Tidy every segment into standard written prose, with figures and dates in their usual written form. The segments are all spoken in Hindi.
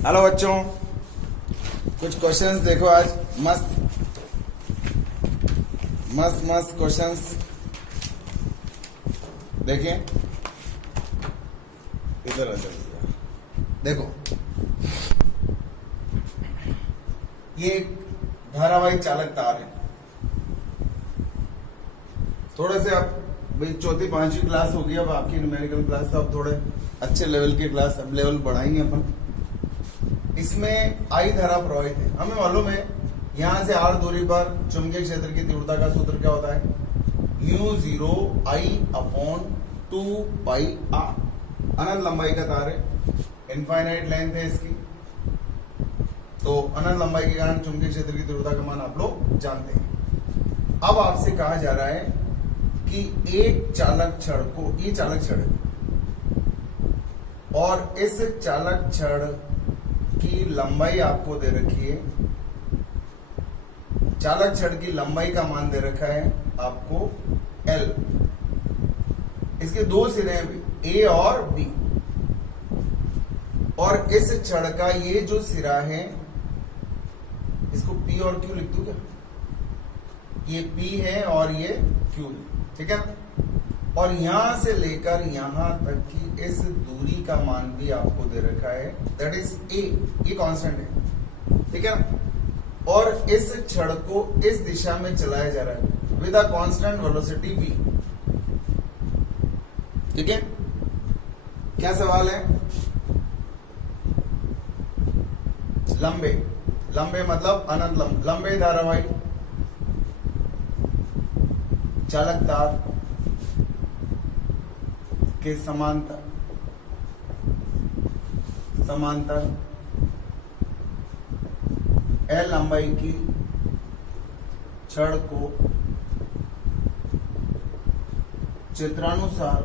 हेलो बच्चों, कुछ क्वेश्चंस देखो आज। मस्त मस्त मस्त क्वेश्चंस देखें। इधर आ जाओ। देखो, ये एक धारावाहिक चालक तार है। थोड़े से अब भाई चौथी पांचवी क्लास होगी, अब आपकी न्यूमेरिकल क्लास, तो अब थोड़े अच्छे लेवल की क्लास, अब लेवल बढ़ाएंगे अपन। इसमें आई धारा प्रवाहित है। हमें मालूम है यहां से r दूरी पर चुंबकीय क्षेत्र की तीव्रता का सूत्र क्या होता है? Mu 0 I upon 2 pi r। अनंत लंबाई का तार है, इनफाइनाइट लेंथ है इसकी, तो अनंत लंबाई के कारण चुंबकीय क्षेत्र की तीव्रता का मान आप लोग जानते हैं। अब आपसे कहा जा रहा है कि एक चालक छड़ को, ये चालक छड़ है, और इस चालक छड़ की लंबाई आपको दे रखी है। चालक छड़ की लंबाई का मान दे रखा है आपको L। इसके दो सिरे हैं भी, A और B, और इस छड़ का ये जो सिरा है, इसको P और Q लिख दूं क्या? ये P है और ये Q है, ठीक है ना? और यहां से लेकर यहां तक की इस दूरी का मान भी आपको दे रखा है, दैट इज A। ये कांस्टेंट है, ठीक है ना? और इस छड़ को इस दिशा में चलाया जा रहा है with a constant velocity V। ठीक है? क्या सवाल है? लंबे लंबे मतलब अनंत लंबे धारावाही चालक तार के समांतर L लंबाई की छड़ को चित्रानुसार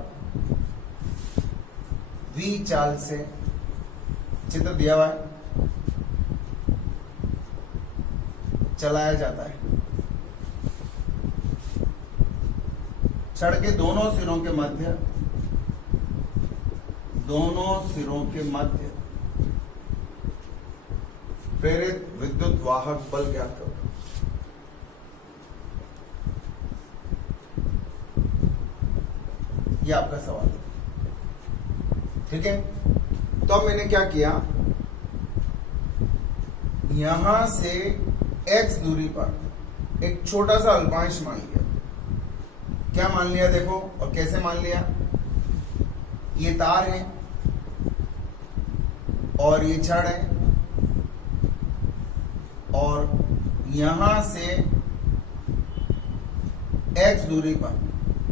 V चाल से, चित्र दिया हुआ है, चलाया जाता है। छड़ के दोनों सिरों के मध्य प्रेरित विद्युत वाहक बल ज्ञात करो। ये आपका सवाल है, ठीक है? तो अब मैंने क्या किया, यहां से x दूरी पर एक छोटा सा अल्पांश मान लिया। क्या मान लिया देखो, और कैसे मान लिया? ये तार है और ये छड़ है, और यहां से x दूरी पर,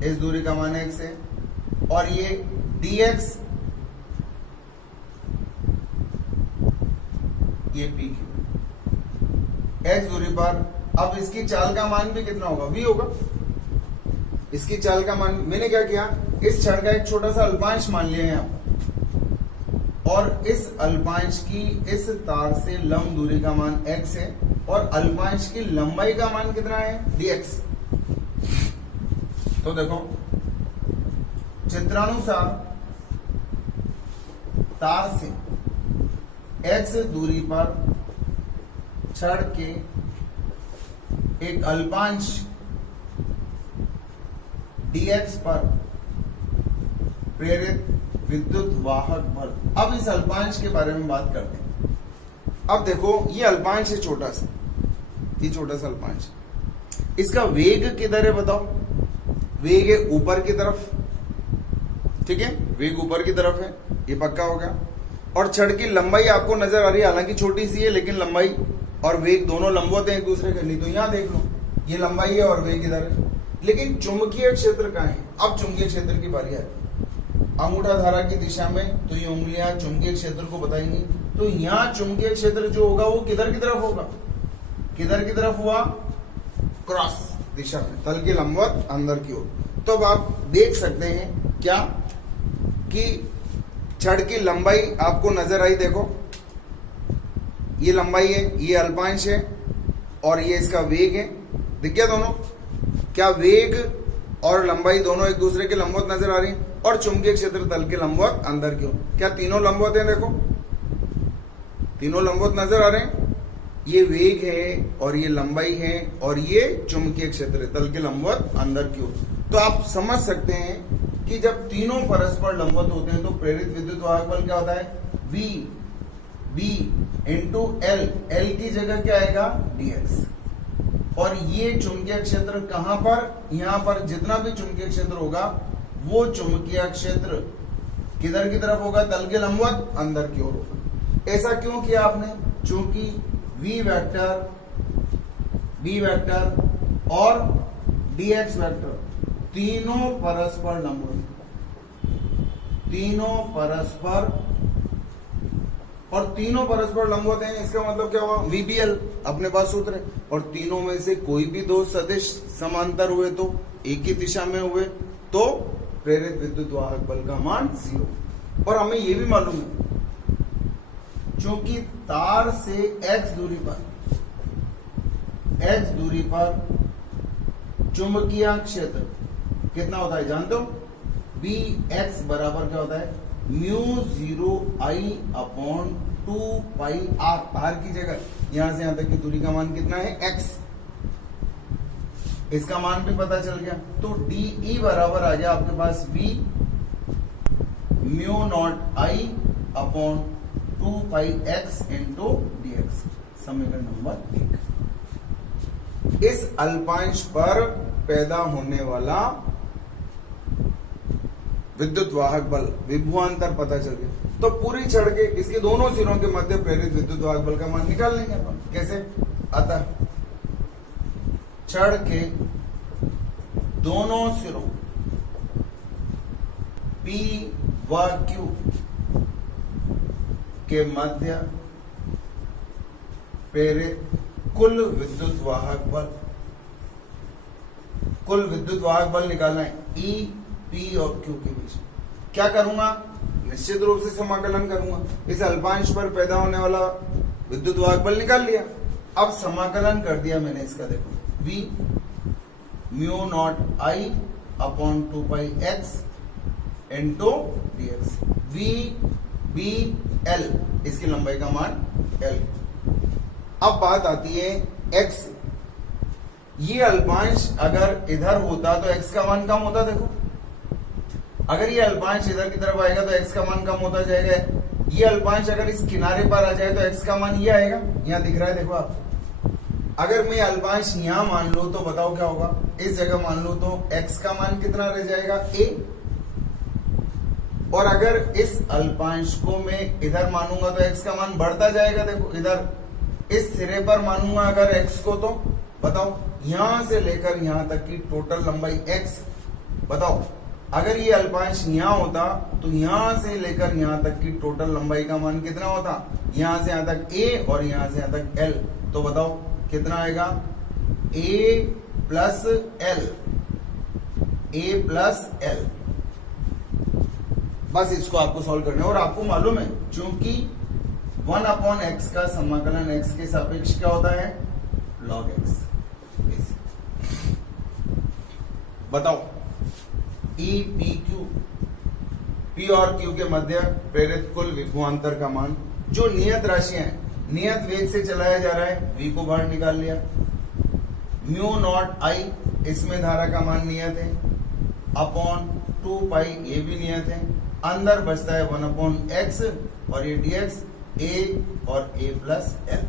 इस दूरी का मान x है, और ये dx, ये p x दूरी पर। अब इसकी चाल का मान भी कितना होगा? v होगा। इसकी चाल का मान, मैंने क्या किया, इस छड़ का एक छोटा सा अल्पांश मान लिया है यहां पर, और इस अल्पांश की इस तार से लंब दूरी ka मान x है, और अल्पांश की लंबाई का मान कितना है? dx। तो देखो, चित्रानुसार तार से x दूरी पर छड़ के एक अल्पांश dx पर प्रेरित विद्युत वाहक बल। अब इस अल्पांश के बारे में बात करते हैं। अब देखो, ये अल्पांश है छोटा सा, ये छोटा सा अल्पांश, इसका वेग किधर है बताओ? वेग है ऊपर की तरफ, ठीक है? वेग ऊपर की तरफ है, ये पक्का हो गया। और छड़ की लंबाई आपको नजर आ रही है, हालांकि छोटी सी है, लेकिन लंबाई और वेग दोनों लंबवत हैं एक दूसरे के। नहीं तो यहां देख लो, ये लंबाई है और वेग इधर है। लेकिन चुंबकीय क्षेत्र कहां है? अब चुंबकीय क्षेत्र की बारी आती है। अंगूठा धारा की दिशा में, तो ये उंगलियां चुंबकीय क्षेत्र को बताएंगी। तो यहां चुंबकीय क्षेत्र जो होगा वो किधर की तरफ होगा? किधर की तरफ हुआ? क्रॉस दिशा में, तल के लंबवत अंदर की ओर। तो अब आप देख सकते हैं क्या कि छड़ की लंबाई आपको नजर आई। देखो, ये लंबाई है, ये अल्पांश है, और ये इसका वेग है। दिख गया दोनों? क्या वेग और लंबाई दोनों एक दूसरे के लंबवत नजर आ रही है? और चुंबकीय क्षेत्र तल के लंबवत अंदर की ओर। क्या तीनों लंबवत हैं? देखो, तीनों लंबवत नजर आ रहे हैं। ये वेग है और ये लंबाई है और ये चुंबकीय क्षेत्र है, तल के लंबवत अंदर की ओर। तो आप समझ सकते हैं कि जब तीनों परस्पर लंबवत होते हैं तो प्रेरित विद्युत वाहक बल क्या होता है, V B into L, L की जगह क्या आएगा, dx। और ये चुंबकीय क्षेत्र कहां पर, यहां पर जितना भी चुंबकीय क्षेत्र होगा वो चुंबकीय क्षेत्र किधर की तरफ होगा, तल के लंबवत अंदर की ओर होगा। ऐसा क्यों किया आपने, चूंकि V वेक्टर, B वेक्टर और dx वेक्टर तीनों परस्पर लंबवत, तीनों परस्पर लंबवत हैं। इसका मतलब क्या हुआ, VBL अपने पास सूत्र है। और तीनों में से कोई भी दो सदिश समांतर हुए तो एक ही दिशा में हुए तो प्रेरित विद्युत वाहक बल का मान 0। और हमें यह भी मालूम है क्योंकि तार से x दूरी पर चुंबकीय क्षेत्र कितना होता है जानते हो, Bx बराबर क्या होता है, μ0I/2πr। r की जगह यहां से यहां तक की दूरी का मान कितना है, x। इसका मान भी पता चल गया। तो DE बराबर आ गया आपके पास V μ0I/2πx इंटू dx। समीकरण नंबर 1। इस अल्पांश पर पैदा होने वाला विद्युत वाहक बल विभवांतर पता चल गया। तो पूरी छड़ के इसके दोनों सिरों के मध्य प्रेरित विद्युत वाहक बल का मान निकाल लेंगे अपन। कैसे, अतः छड़ के दोनों सिरों P व Q के मध्य प्रेरित कुल विद्युत वाहक बल निकालना है E, P और Q के बीच। क्या करूंगा, निश्चित रूप से समाकलन करूंगा। इस अल्पांश पर पैदा होने वाला विद्युत वाहक बल निकाल लिया। अब समाकलन कर दिया मैंने इसका, देखो V μ0I/2πx into dx। V B L इसकी लंबाई का मान L। अब बात आती है x। ये अल्पांश अगर इधर होता तो x का मान कम होता। देखो अगर ये अल्पांश इधर की तरफ आएगा तो x का मान कम होता जाएगा। ये अल्पांश अगर इस किनारे पर आ जाए तो x का मान ये आएगा, यहां दिख रहा है देखो आप। अगर मैं अल्पांश यहां मान लू तो बताओ क्या होगा, इस जगह मान लू तो x का मान कितना रह जाएगा, a। और अगर इस अल्पांश को मैं इधर मानूंगा तो x का मान बढ़ता जाएगा। देखो इधर इस सिरे पर मानूंगा अगर x को, तो बताओ यहां से लेकर यहां तक की टोटल लंबाई x। बताओ अगर ये अल्पांश यहां होता तो यहां से लेकर यहां तक की टोटल लंबाई का मान कितना होता, यहां से यहां तक a और यहां से यहां तक l। तो बताओ कितना आएगा, a प्लस l। बस इसको आपको सॉल्व करना है। और आपको मालूम है क्योंकि 1/x का समाकलन x के सापेक्ष क्या होता है, log x। बताओ E P Q, P और Q के मध्य प्रेरित कुल विभवांतर का मान, जो नियत राशियां हैं, नियत वेग से चलाया जा रहा है, V को बाहर निकाल लिया। μ0I इसमें धारा का मान नियत है, अपॉन 2π ये भी नियत है। अंदर बचता है 1/x और ये dx, a और a प्लस l।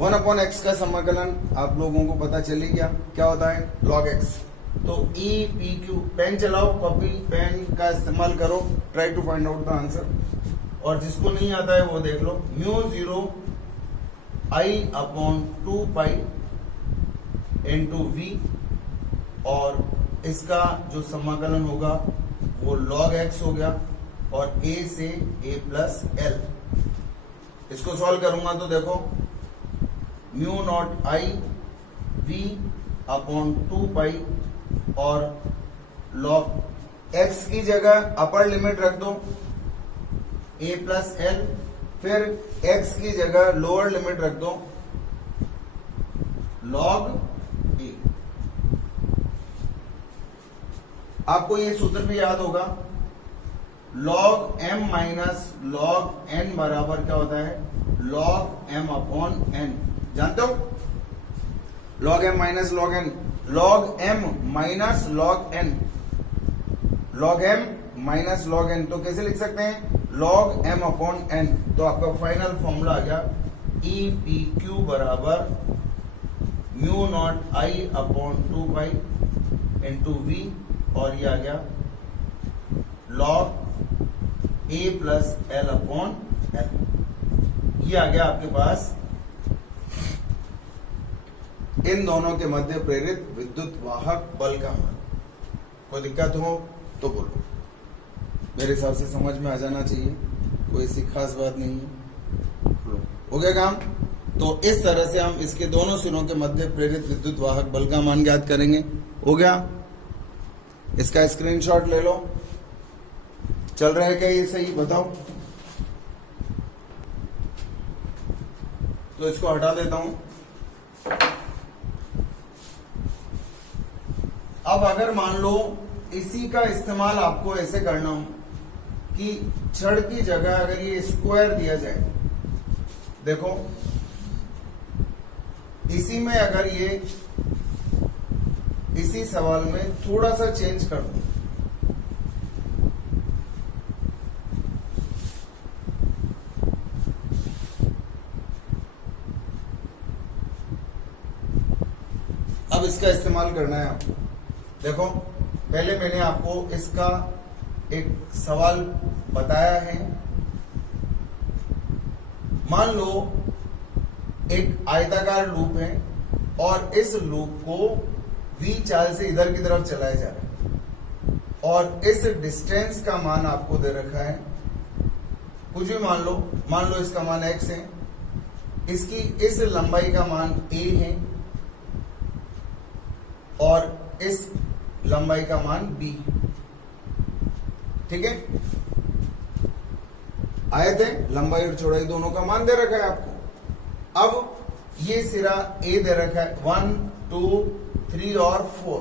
1/x का समाकलन आप लोगों को पता चली गया क्या होता है, log x। तो E P Q, पेन चलाओ, कॉपी पेन का इस्तेमाल करो, try to find out the answer. और जिसको नहीं आता है वो देख लो, μ0I/2π इंटू V, और इसका जो समाकलन होगा वो log x हो गया और a से a प्लस l। इसको सॉल्व करूंगा तो देखो μ0I V/2π और log x की जगह अपर लिमिट रख दो a प्लस l, फिर x की जगह लोअर लिमिट रख दो log a। आपको ये सूत्र भी याद होगा, log M minus log N बराबर क्या होता है, लॉग एम अपॉन एन। जानते हो log M minus log N, log M minus log N, log M minus log N, तो कैसे लिख सकते हैं, लॉग एम अपॉन एन। तो आपका फाइनल फॉर्मूला आ गया ई पी क्यू बराबर mu not I upon 2 pi into V, और ये आ गया log A plus L upon L. ये आ गया आपके पास इन दोनों के मध्य प्रेरित विद्युत वाहक बल का मान। कोई दिक्कत हो तो बोलो, मेरे हिसाब से समझ में आ जाना चाहिए, कोई ऐसी खास बात नहीं है। हो गया काम। तो इस तरह से हम इसके दोनों सिरों के मध्य प्रेरित विद्युत वाहक बल का मान ज्ञात करेंगे। हो गया, इसका स्क्रीनशॉट ले लो। चल रहा है क्या ये सही, बताओ। तो इसको हटा देता हूं। अब अगर मान लो इसी का इस्तेमाल आपको ऐसे करना हो कि छड़ की जगह अगर ये स्क्वायर दिया जाए, देखो इसी में अगर ये इसी सवाल में थोड़ा सा चेंज कर दूं, अब इसका इस्तेमाल करना है आपको। देखो पहले मैंने आपको इसका एक सवाल बताया है। मान लो एक आयताकार लूप है और इस लूप को v चाल से इधर की तरफ चलाया जा रहा है और इस डिस्टेंस का मान आपको दे रखा है, कुछ भी मान लो इसका मान x है, इसकी इस लंबाई का मान a है और इस लंबाई का मान b। ठीक है, आयत है, लंबाई और चौड़ाई दोनों का मान दे रखा है आपको। अब ये सिरा a दे रखा है 1 2 3 और 4।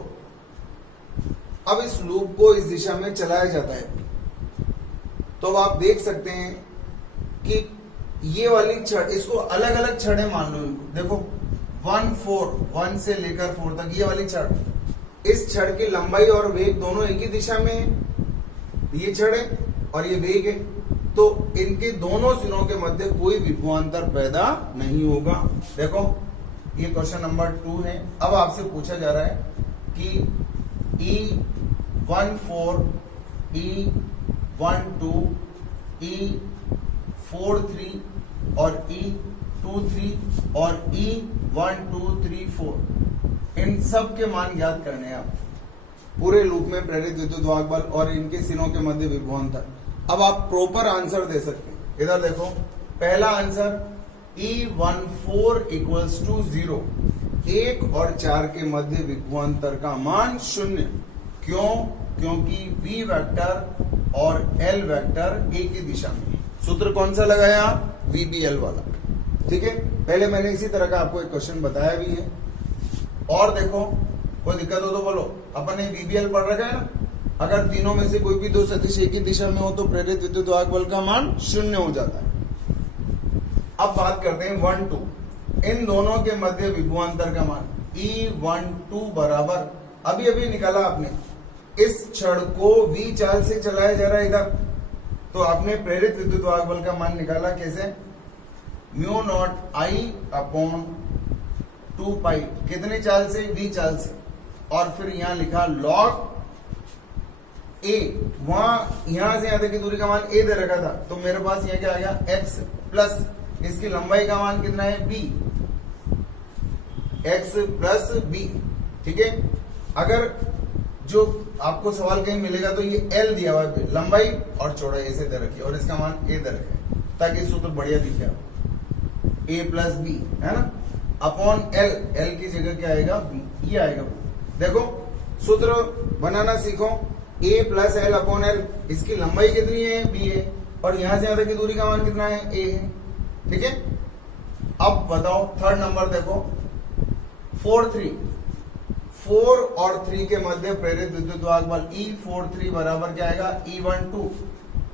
अब इस लूप को इस दिशा में चलाया जाता है, तो अब आप देख सकते हैं कि ये वाली छड़, इसको अलग अलग छड़ें मान लो इनको। देखो 1 4 1 से लेकर 4 तक ये वाली छड़, इस छड़ की लंबाई और वेग दोनों एक ही दिशा में है, ये छड़ है और ये वेग है, तो इनके दोनों सिरों के मध्य कोई विभवांतर पैदा नहीं होगा। देखो ये क्वेश्चन नंबर 2 है। अब आपसे पूछा जा रहा है कि E14 E12 E43 और E23 और E1234 इन सब के मान ज्ञात करने हैं आप, पूरे लूप में प्रेरित विद्युत वाहक बल और इनके सिरों के मध्य विभवांतर। अब आप प्रॉपर आंसर दे सकते हैं। इधर देखो, पहला आंसर E14 इक्वल्स टू 0, 1 और 4 के मध्य विभवांतर का मान 0। क्यों? क्योंकि V वेक्टर और L वेक्टर एक ही दिशा में। सूत्र कौन सा लगाया? VBL वाला। ठीक है, पहले मैंने इसी तरह का आपको एक क्वेश्चन बताया भी है। और देखो, कोई दिक्कत हो तो बोलो। अपन ने VBL पढ़ रखा है ना, अगर तीनों में से कोई भी दो सदिश एक ही दिशा में हो तो प्रेरित विद्युत वाहक बल का मान 0 हो जाता है। अब बात करते हैं 1 2, इन दोनों के मध्य विभवांतर का मान E12 बराबर, अभी अभी निकाला आपने, इस छड़ को V चाल से चलाया जा रहा है इधर, तो आपने प्रेरित विद्युत वाहक बल का मान निकाला कैसे? म्यू नॉट I अपॉन 2 पाई, कितने चाल से? V चाल से, और फिर यहां लिखा लॉग A, वहां यहां से यहां तक की दूरी का मान A दे रखा था, तो मेरे पास यहां क्या आ गया? X प्लस इसकी लंबाई का मान कितना है? B, X plus B। ठीक है, अगर जो आपको सवाल कहीं मिलेगा तो ये L दिया हुआ है, लंबाई और चौड़ाई ऐसे दे रखी है और इसका मान A दे रखा है, ताकि सूत्र बढ़िया दिखे आपको, A प्लस B है ना, अपॉन L, L की जगह क्या आएगा? B, ये आएगा। देखो सूत्र बनाना सीखो, A plus L upon L, इसकी लंबाई कितनी है? B है, और यहां से यहां तक की दूरी का मान कितना है? A है। ठीक है, अब बताओ थर्ड नंबर देखो, 4 3, 4 और 3 के मध्य प्रेरित विद्युत वाहक बल E43 बराबर क्या आएगा? E12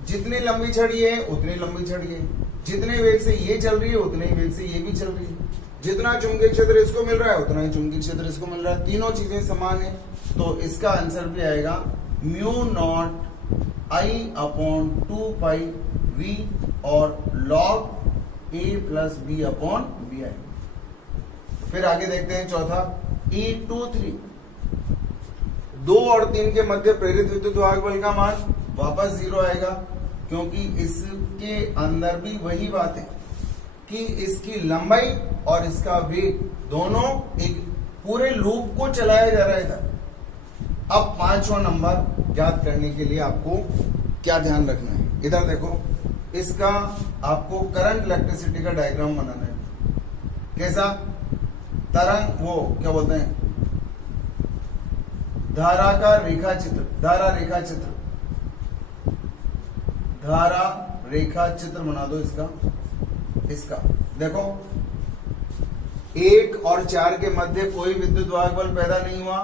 जितनी लंबी छड़ी है उतनी लंबी छड़ी है, जितने वेग से ये चल रही है उतने ही वेग से ये भी चल रही है, जितना चुंबकीय क्षेत्र इसको मिल रहा है उतना ही चुंबकीय क्षेत्र इसको मिल रहा है, तीनों चीजें समान है। तो इसका आंसर भी आएगा mu naught I upon 2 pi V और log A plus B upon B I. फिर आगे देखते हैं चौथा E23, 2 और 3 के मध्य प्रेरित विद्युत वाहक बल का मान वापस 0 आएगा, क्योंकि इसके अंदर भी वही बात है कि इसकी लंबाई और इसका वेग दोनों एक पूरे लूप को चलाया जा रहा है इधर। अब 5वां नंबर ज्ञात करने के लिए आपको क्या ध्यान रखना है, इधर देखो, इसका आपको करंट इलेक्ट्रिसिटी का डायग्राम बनाना है। कैसा? तरंग, वो क्या बोलते हैं, धारा का रेखा चित्र, धारा रेखा चित्र, धारा रेखा चित्र बना दो इसका देखो, 1 और 4 के मध्य कोई विद्युत वाहक बल पैदा नहीं हुआ,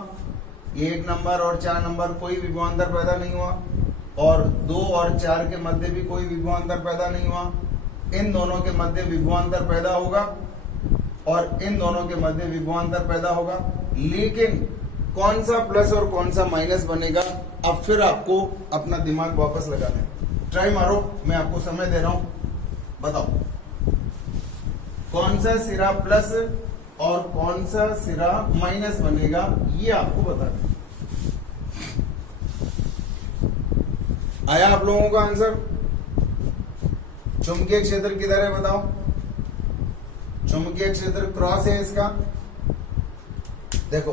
1 नंबर और 4 नंबर कोई विभवांतर पैदा नहीं हुआ, और 2 और 4 के मध्य भी कोई विभवांतर पैदा नहीं हुआ। इन दोनों के मध्य विभवांतर पैदा होगा और इन दोनों के मध्य विभवांतर पैदा होगा, लेकिन कौन सा प्लस और कौन सा माइनस बनेगा, अब फिर आपको अपना दिमाग वापस लगाना है। ट्राई मारो, मैं आपको समय दे रहा हूं, बताओ कौन सा सिरा प्लस और कौन सा सिरा माइनस बनेगा, ये आपको बताना है। आया आप लोगों का आंसर? चुंबकीय क्षेत्र किधर है बताओ? चुंबकीय क्षेत्र क्रॉस है इसका, देखो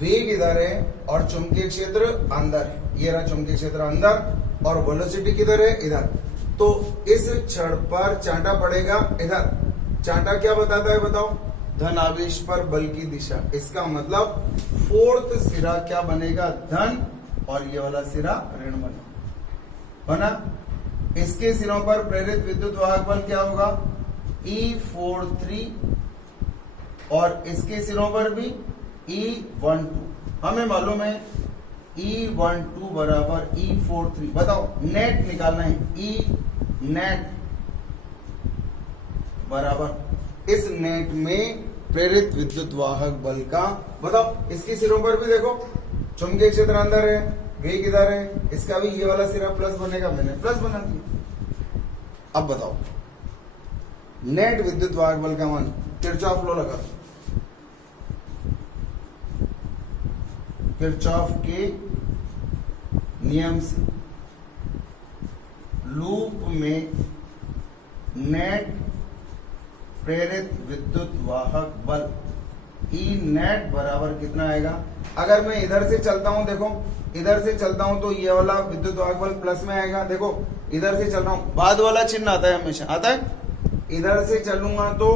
वेग इधर है और चुंबकीय क्षेत्र अंदर है, ये रहा चुंबकीय क्षेत्र अंदर और वेलोसिटी किधर है? इधर। तो इस छड़ पर चांटा पड़ेगा इधर, चांटा क्या बताता है बताओ? धन आवेश पर बल की दिशा। इसका मतलब 4th सिरा क्या बनेगा? धन, और ये वाला सिरा ऋण बना। इसके सिरों पर प्रेरित विद्युत वाहक बल क्या होगा? E43, और इसके सिरों पर भी E12। हमें मालूम है E12 बराबर E43। बताओ नेट निकालना है, E नेट बराबर इस नेट में प्रेरित विद्युत वाहक बल का, बताओ इसके सिरों पर भी देखो चुंबकीय क्षेत्र अंदर है, वेग इधर है, इसका भी ये वाला सिरा प्लस बनेगा, मैंने प्लस बना दिया। अब बताओ नेट विद्युत वाहक बल का मान, किरचॉफ लॉ लगा दो, किरचॉफ के नियम से लूप में नेट प्रेरित विद्युत वाहक बल ई नेट बराबर कितना आएगा? अगर मैं इधर से चलता हूं, देखो इधर से चलता हूं तो ये वाला विद्युत वाहक बल प्लस में आएगा, देखो इधर से चल रहा हूं, बाद वाला चिन्ह आता है हमेशा, आता है। इधर से चलूंगा तो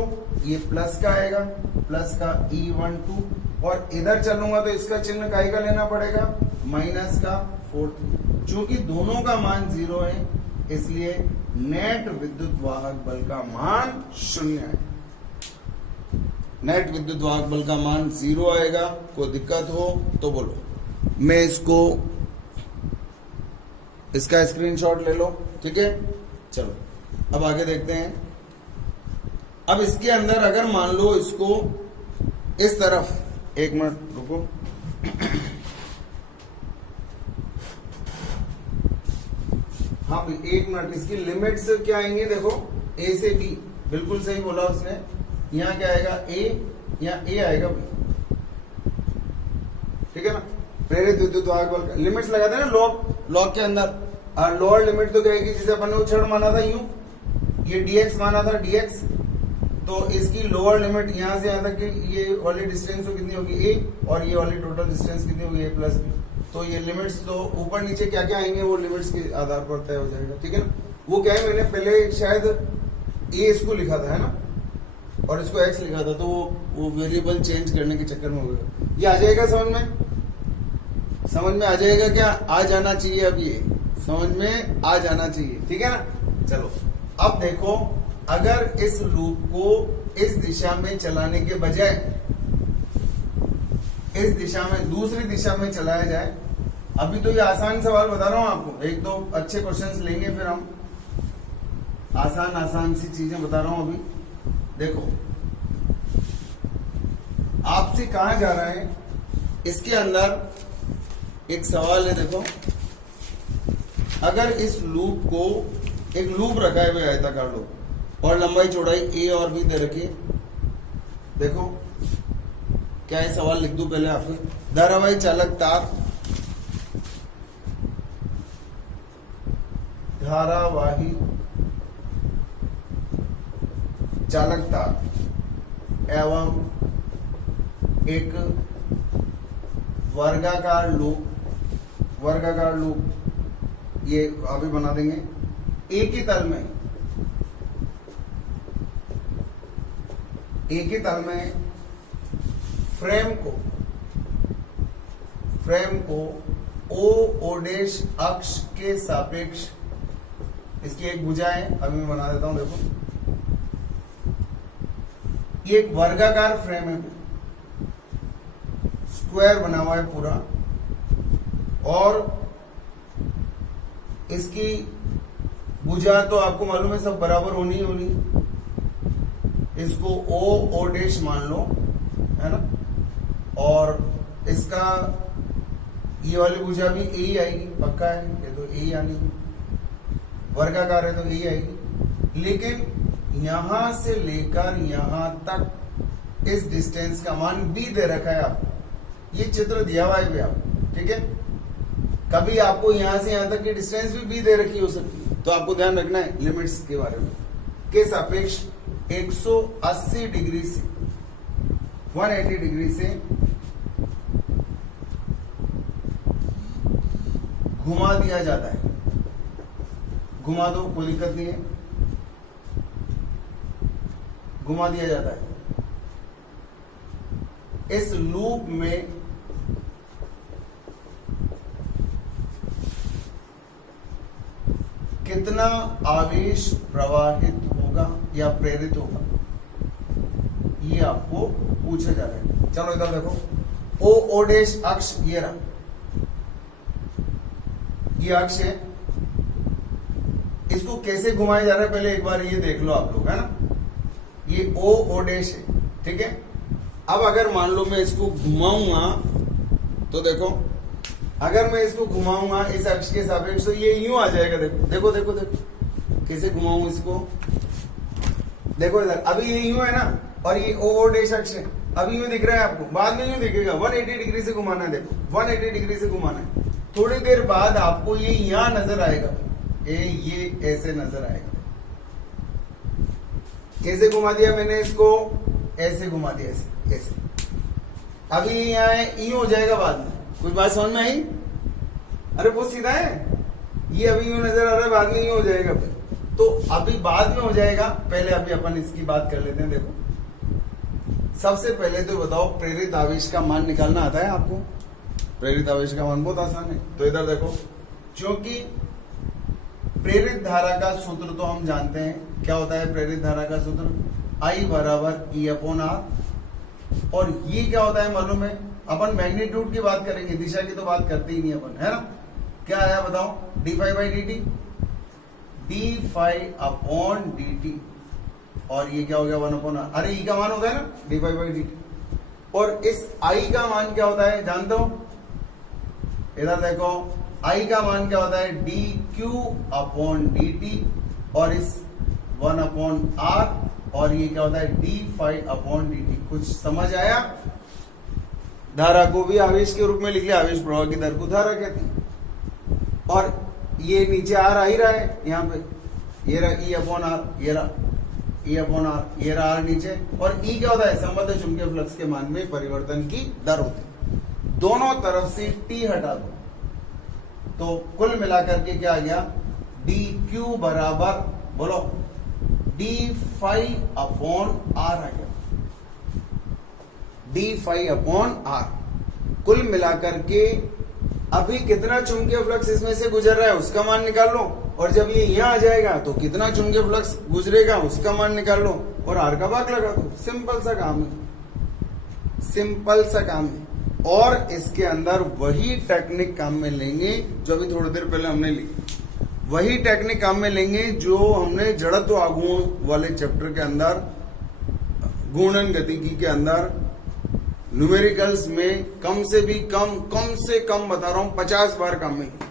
ये प्लस का आएगा, प्लस का E12, और इधर चलूंगा तो इसका चिन्ह काहे का लेना पड़ेगा? माइनस का 4th। चूंकि दोनों का मान 0 है, इसलिए नेट विद्युत वाहक बल का मान 0 है। नेट विद्युत वाहक बल का मान 0 आएगा। कोई दिक्कत हो तो बोलो, मैं इसका स्क्रीनशॉट ले लो, ठीक है। चलो अब आगे देखते हैं। अब इसके अंदर अगर मान लो इसको इस तरफ, एक मिनट रुको, हाँ भाई एक मिनट, इसकी लिमिट्स क्या आएंगे? देखो ए से बी, बिल्कुल सही बोला उसने। यहाँ क्या आएगा? ए, यहाँ ए आएगा, ठीक है ना। प्रेरित विद्युत वाहक बल का लिमिट्स लगाते हैं ना लॉग के अंदर, और लोअर लिमिट तो कहेगी जिसे अपन ने छड़ माना था, यूं ये dx माना था, dx, तो इसकी लोअर लिमिट यहां से यहां तक की ये वाली डिस्टेंस तो कितनी होगी? ए, और ये वाली टोटल डिस्टेंस कितनी होगी? ए प्लस बी। तो ये लिमिट्स तो ऊपर नीचे क्या क्या आएंगे वो लिमिट्स के आधार पर तय हो जाएगा, ठीक है ना। वो क्या है, मैंने पहले शायद ए इसको लिखा था, है ना, और इसको एक्स लिखा था, तो वो वेरिएबल चेंज करने के चक्कर में हो गया। ये आ जाएगा समझ में? समझ में आ जाएगा क्या? आ जाना चाहिए, अब ये समझ में आ जाना चाहिए, ठीक है ना। चलो अब देखो, अगर इस लूप को इस दिशा में चलाने के बजाय इस दिशा में दूसरी दिशा में चलाया जाए अभी तो ये आसान सवाल बता रहा हूं आपको, एक दो अच्छे क्वेश्चंस लेंगे फिर हम आसान आसान सी चीजें बता रहा हूं। अभी देखो आपसे कहा जा रहा है, इसके अंदर एक सवाल है। देखो अगर इस लूप को, एक लूप रखा है भाई आयताकार लूप, और लंबाई चौड़ाई ए और बी दे रखी है। देखो क्या है सवाल, लिख दूं पहले आपको। धारावाही चालक तार, धारावाही चालक तार एवं एक वर्गाकार लूप, वर्गाकार लूप ये अभी बना देंगे। एक ही तल में, एक ही तल में फ्रेम को ओ डैश अक्ष के सापेक्ष, इसकी एक भुजा है, अभी मैं बना देता हूं। देखो ये एक वर्गाकार फ्रेम है, स्क्वायर बना हुआ है पूरा, और इसकी भुजा तो आपको मालूम है सब बराबर होनी होनी। इसको ओ डैश मान लो, है ना, और इसका ये वाली भुजा भी ए ही आएगी, पक्का है, ये तो ए ही आनी, वर्गाकार है तो ए ही आएगी। लेकिन यहां से लेकर यहां तक इस डिस्टेंस का मान बी दे रखा है आपको, ये चित्र दिया हुआ है भी आपको, ठीक है। कभी आपको यहां से यहां तक की डिस्टेंस भी बी दे रखी हो सकती है, तो आपको ध्यान रखना है लिमिट्स के बारे में। के सापेक्ष 180 डिग्री से 180 डिग्री से घुमा दिया जाता है। घुमा दो, कोई दिक्कत नहीं है, घुमा दिया जाता है। इस लूप में कितना आवेश प्रवाहित होगा या प्रेरित होगा, ये आपको पूछा जा रहा है। चलो इधर देखो, ओ डैश अक्ष ये रहा, ये अक्ष है, इसको कैसे घुमाया जा रहा है पहले एक बार ये देख लो आप लोग, है ना। ये ओ डैश है, ठीक है। अब अगर मान लो मैं इसको घुमाऊंगा तो देखो, अगर मैं इसको घुमाऊंगा इस अक्ष के सापेक्ष तो ये यूं आ जाएगा। देखो देखो देखो देखो कैसे घुमाऊं इसको, देखो इधर, अभी ये यूं है ना, और ये ओ डैश अक्ष है, अभी यूं दिख रहा है आपको, बाद में यूं दिखेगा। 180 डिग्री से घुमाना है, देखो 180 डिग्री से घुमाना है। थोड़ी देर बाद आपको ये यहां नजर आएगा, ये ऐसे नजर आएगा। कैसे घुमा दिया मैंने इसको, ऐसे घुमा दिया, ऐसे ऐसे। अभी यहाँ है, यूं हो जाएगा बाद में। कुछ बात समझ में आई? अरे बहुत सीधा है, ये अभी यूं नजर आ रहा है, बाद में यूं हो जाएगा। तो अभी बाद में हो जाएगा, पहले अभी अपन इसकी बात कर लेते हैं। देखो सबसे पहले तो बताओ, प्रेरित आवेश का मान निकालना आता है आपको? प्रेरित आवेश का मान बहुत आसान है। तो इधर देखो, क्योंकि प्रेरित धारा का सूत्र तो हम जानते हैं, क्या होता है प्रेरित धारा का सूत्र, I बराबर E/R। और ये क्या होता है मालूम है, अपन मैग्नीट्यूड की बात करेंगे, दिशा की तो बात करते ही नहीं अपन, है ना। क्या आया बताओ, d∅dt, d∅/dt, और ये क्या हो गया 1/R। अरे E का मान होता है ना d∅dt, और इस I का मान क्या होता है जानते हो? इधर देखो, I का मान क्या होता है dq/dt, और इस 1/R, और ये क्या होता है d∅/dt। कुछ समझ आया? धारा को भी आवेश के रूप में लिख लिया, आवेश प्रवाह की दर को धारा कहते हैं। और ये नीचे R आ ही रहा है, यहाँ पे ये रहा E/R, ये रहा E/R, ये रहा R नीचे। और E क्या होता है, संबद्ध चुंबकीय फ्लक्स के मान में परिवर्तन की दर होती है। दोनों तरफ से T हटा दो, तो कुल मिलाकर के क्या आ गया, dq बराबर, बोलो, d∅/R आ गया, d∅/R। कुल मिलाकर के अभी कितना चुंबकीय फ्लक्स इसमें से गुजर रहा है उसका मान निकाल लो, और जब ये यहां आ जाएगा तो कितना चुंबकीय फ्लक्स गुजरेगा उसका मान निकाल लो, और R का भाग लगा दो। सिंपल सा काम है, सिंपल सा काम है। और इसके अंदर वही टेक्निक काम में लेंगे जो अभी थोड़ी देर पहले हमने ली, वही टेक्निक काम में लेंगे जो हमने जड़त्व आघूर्ण वाले चैप्टर के अंदर गुणन गतिकी के अंदर न्यूमेरिकल्स में कम से कम बता रहा हूं 50 बार काम में की।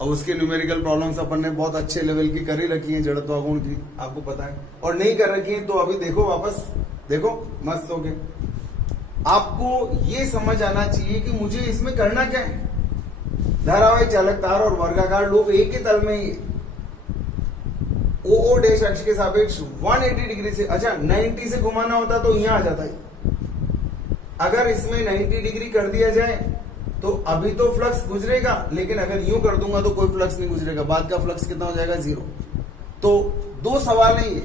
और उसके न्यूमेरिकल प्रॉब्लम्स अपन ने बहुत अच्छे लेवल की कर ही रखी है जड़त्व आघूर्ण की, आपको पता है। और नहीं कर रखी है तो अभी देखो, वापस देखो, मस्त हो गए। आपको ये समझ आना चाहिए कि मुझे इसमें करना क्या है। धारावाहिक चालक तार और वर्गाकार लूप एक ही तल में ही ओ डैश अक्ष के सापेक्ष 180 डिग्री से, अच्छा 90 से घुमाना होता तो यहां आ जाता है। अगर इसमें 90 डिग्री कर दिया जाए तो अभी तो फ्लक्स गुजरेगा, लेकिन अगर यूं कर दूंगा तो कोई फ्लक्स नहीं गुजरेगा। बाद का फ्लक्स कितना हो जाएगा? 0। तो दो सवाल है ये,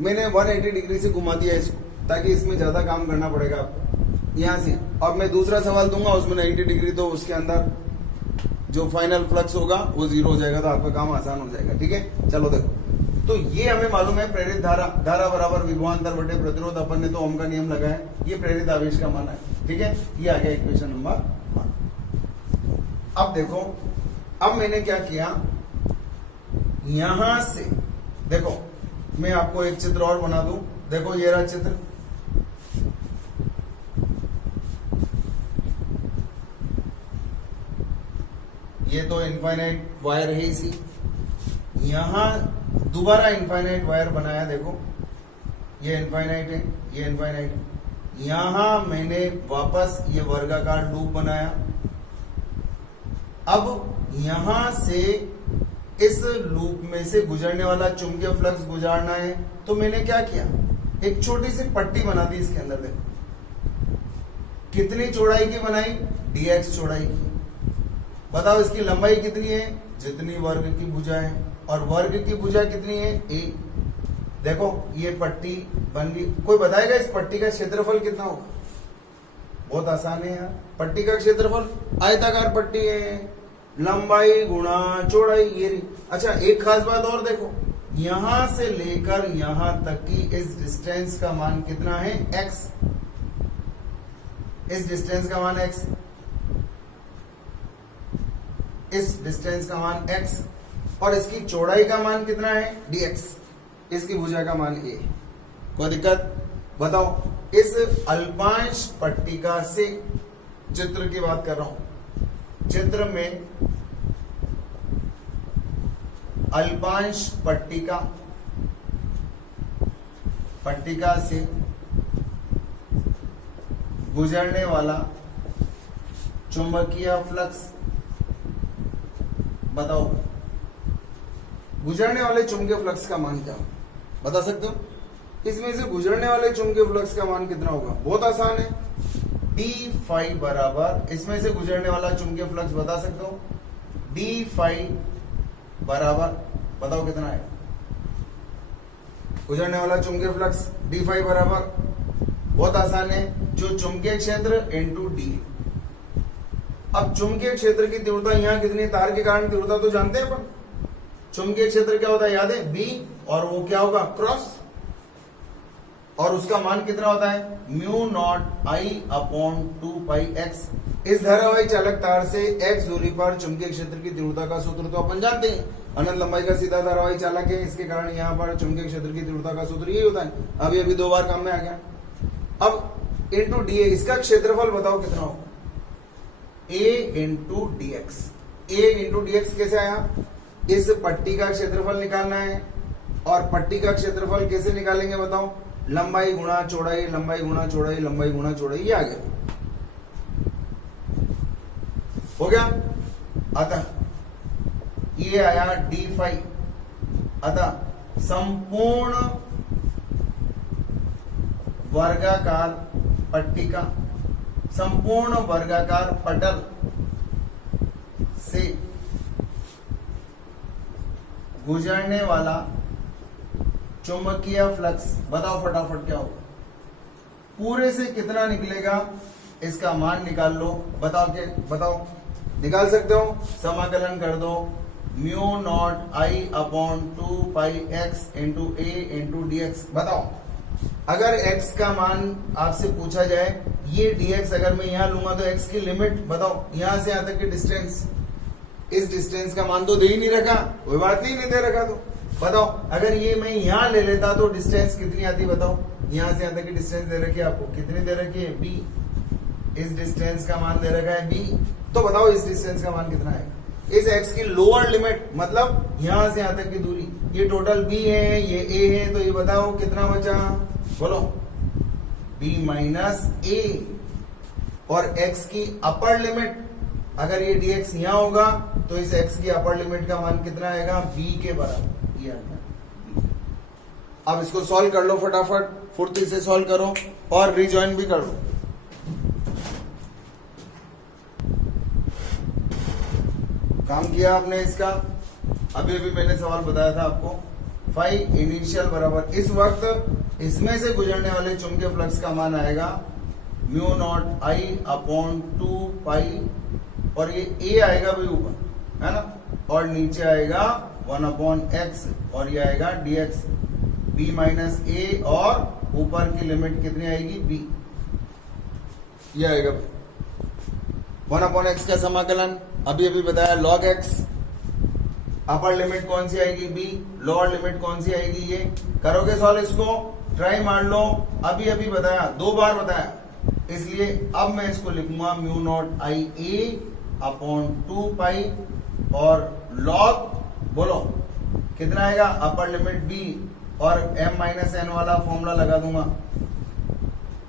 मैंने 180 डिग्री से घुमा दिया इसको ताकि इसमें ज्यादा काम करना पड़ेगा आपको यहां से। और मैं दूसरा सवाल दूंगा उसमें 90 डिग्री, तो उसके अंदर जो फाइनल फ्लक्स होगा वो 0 हो जाएगा, तो आपका काम आसान हो जाएगा। ठीक है, चलो देखो, तो ये हमें मालूम है प्रेरित धारा बराबर विभवांतर बटे प्रतिरोध। अपन ने तो ओम का नियम लगाया, ये प्रेरित आवेश का मान है। ठीक है, ये आ गया इक्वेशन नंबर 1। अब देखो, अब मैंने क्या किया, यहां से देखो, मैं आपको एक चित्र और बना दूं। देखो ये रहा चित्र, ये तो इनफाइनाइट वायर है इसी, यहां दोबारा इनफाइनाइट वायर बनाया। देखो ये इनफाइनाइट है, ये इनफाइनाइट है। यहां मैंने वापस ये वर्गाकार लूप बनाया। अब यहां से इस लूप में से गुजरने वाला चुंबकीय फ्लक्स गुजारना है, तो मैंने क्या किया, एक छोटी सी पट्टी बना दी इसके अंदर। देखो कितनी चौड़ाई की बनाई? dx चौड़ाई की। बताओ इसकी लंबाई कितनी है? जितनी वर्ग की भुजा है, और वर्ग की भुजा कितनी है? a। देखो ये पट्टी बन गई। कोई बताएगा इस पट्टी का क्षेत्रफल कितना होगा? बहुत आसान है यार, पट्टी का क्षेत्रफल आयताकार पट्टी है, लंबाई गुणा चौड़ाई, ये नहीं। अच्छा एक खास बात और देखो, यहां से लेकर यहां तक की इस डिस्टेंस का मान कितना है? x। इस डिस्टेंस का मान x, इस डिस्टेंस का मान x, और इसकी चौड़ाई का मान कितना है? dx। इसकी भुजा का मान a। कोई दिक्कत? बताओ, इस अल्पांश पट्टिका से, चित्र की बात कर रहा हूं, चित्र में अल्पांश पट्टिका से गुजरने वाला चुंबकीय फ्लक्स, बताओ गुजरने वाले चुंबकीय फ्लक्स का मान क्या बता सकते हो? इसमें से गुजरने वाले चुंबकीय फ्लक्स का मान कितना होगा? बहुत आसान है, d फाई बराबर, इसमें से गुजरने वाला चुंबकीय फ्लक्स बता सकते हो? d फाई बराबर, बताओ कितना है गुजरने वाला चुंबकीय फ्लक्स? d फाई बराबर, बहुत आसान है, जो चुंबकीय क्षेत्र इनटू d। अब चुंबकीय क्षेत्र की तीव्रता यहाँ कितनी? तार के कारण तीव्रता तो जानते हैं अपन, चुंबकीय क्षेत्र क्या होता है याद है? b, और वो क्या होगा? क्रॉस, और उसका मान कितना होता है? Mu naught I upon 2 pi x। इस धारावाहिक चालक तार से x दूरी पर चुंबकीय क्षेत्र की तीव्रता का सूत्र तो अपन जानते हैं, अनंत लंबाई का सीधा धारावाहिक चालक है, इसके कारण यहाँ पर चुंबकीय क्षेत्र की तीव्रता का सूत्र यही होता है। अभी अभी 2 बार काम में आ गया। अब इंटू डी, इसका क्षेत्रफल बताओ कितना होगा? a into D x. A into D x कैसे आया? इस पट्टी का क्षेत्रफल निकालना है, और पट्टी का क्षेत्रफल कैसे निकालेंगे बताओ? लंबाई गुणा चौड़ाई, लंबाई गुणा चौड़ाई, लंबाई गुणा चौड़ाई, ये आ गया। हो गया? अतः ये आया d फाई। अतः संपूर्ण वर्गाकार पट्टिका, संपूर्ण वर्गाकार पटल से गुजरने वाला चुंबकीय फ्लक्स, बताओ फटाफट क्या होगा? पूरे से कितना निकलेगा इसका मान निकाल लो। बताओ के, बताओ निकाल सकते हो? समाकलन कर दो, mu naught I upon 2 pi x into a into D x. बताओ अगर x का मान आपसे पूछा जाए, ये dx अगर मैं यहां लूंगा तो x की लिमिट बताओ, यहां से यहां तक की डिस्टेंस, इस डिस्टेंस का मान तो दे ही नहीं रखा, कोई बात नहीं दे रखा तो बताओ, अगर ये मैं यहां ले लेता तो डिस्टेंस कितनी आती बताओ, यहां से यहां तक की डिस्टेंस दे रखी है आपको, कितनी दे रखी है b, इस डिस्टेंस का मान दे रखा है b, तो बताओ इस डिस्टेंस का मान कितना है, इस x की लोअर लिमिट मतलब यहां से यहां तक की दूरी, ये टोटल b है, ये a है, तो ये बताओ कितना बचा, बोलो b माइनस a, और x की अपर लिमिट अगर ये dx यहां होगा तो इस x की अपर लिमिट का मान कितना आएगा, b के बराबर, ये आएगा b। अब इसको सॉल्व कर लो फटाफट, फुर्ती से सॉल्व करो और रिजॉइन भी कर लो। काम किया आपने इसका, अभी अभी मैंने सवाल बताया था आपको, फाई इनिशियल बराबर, इस वक्त इसमें से गुजरने वाले चुंबकीय फ्लक्स का मान आएगा mu not I upon 2 pi, और ये ए आएगा भाई ऊपर, है ना, और नीचे आएगा 1 अपॉन एक्स, और ये आएगा dx b माइनस ए, और ऊपर की लिमिट कितनी आएगी b, ये आएगा 1 अपॉन एक्स का समाकलन, अभी अभी बताया log x, अपर लिमिट कौन सी आएगी b, लोअर लिमिट कौन सी आएगी ये, करोगे सॉल्व इसको, ट्राई मार लो, अभी अभी बताया, 2 बार बताया, इसलिए अब मैं इसको लिखूंगा mu naught I A upon 2 pi, और log बोलो कितना आएगा, अपर लिमिट b, और m माइनस एन वाला फॉर्मूला लगा दूंगा,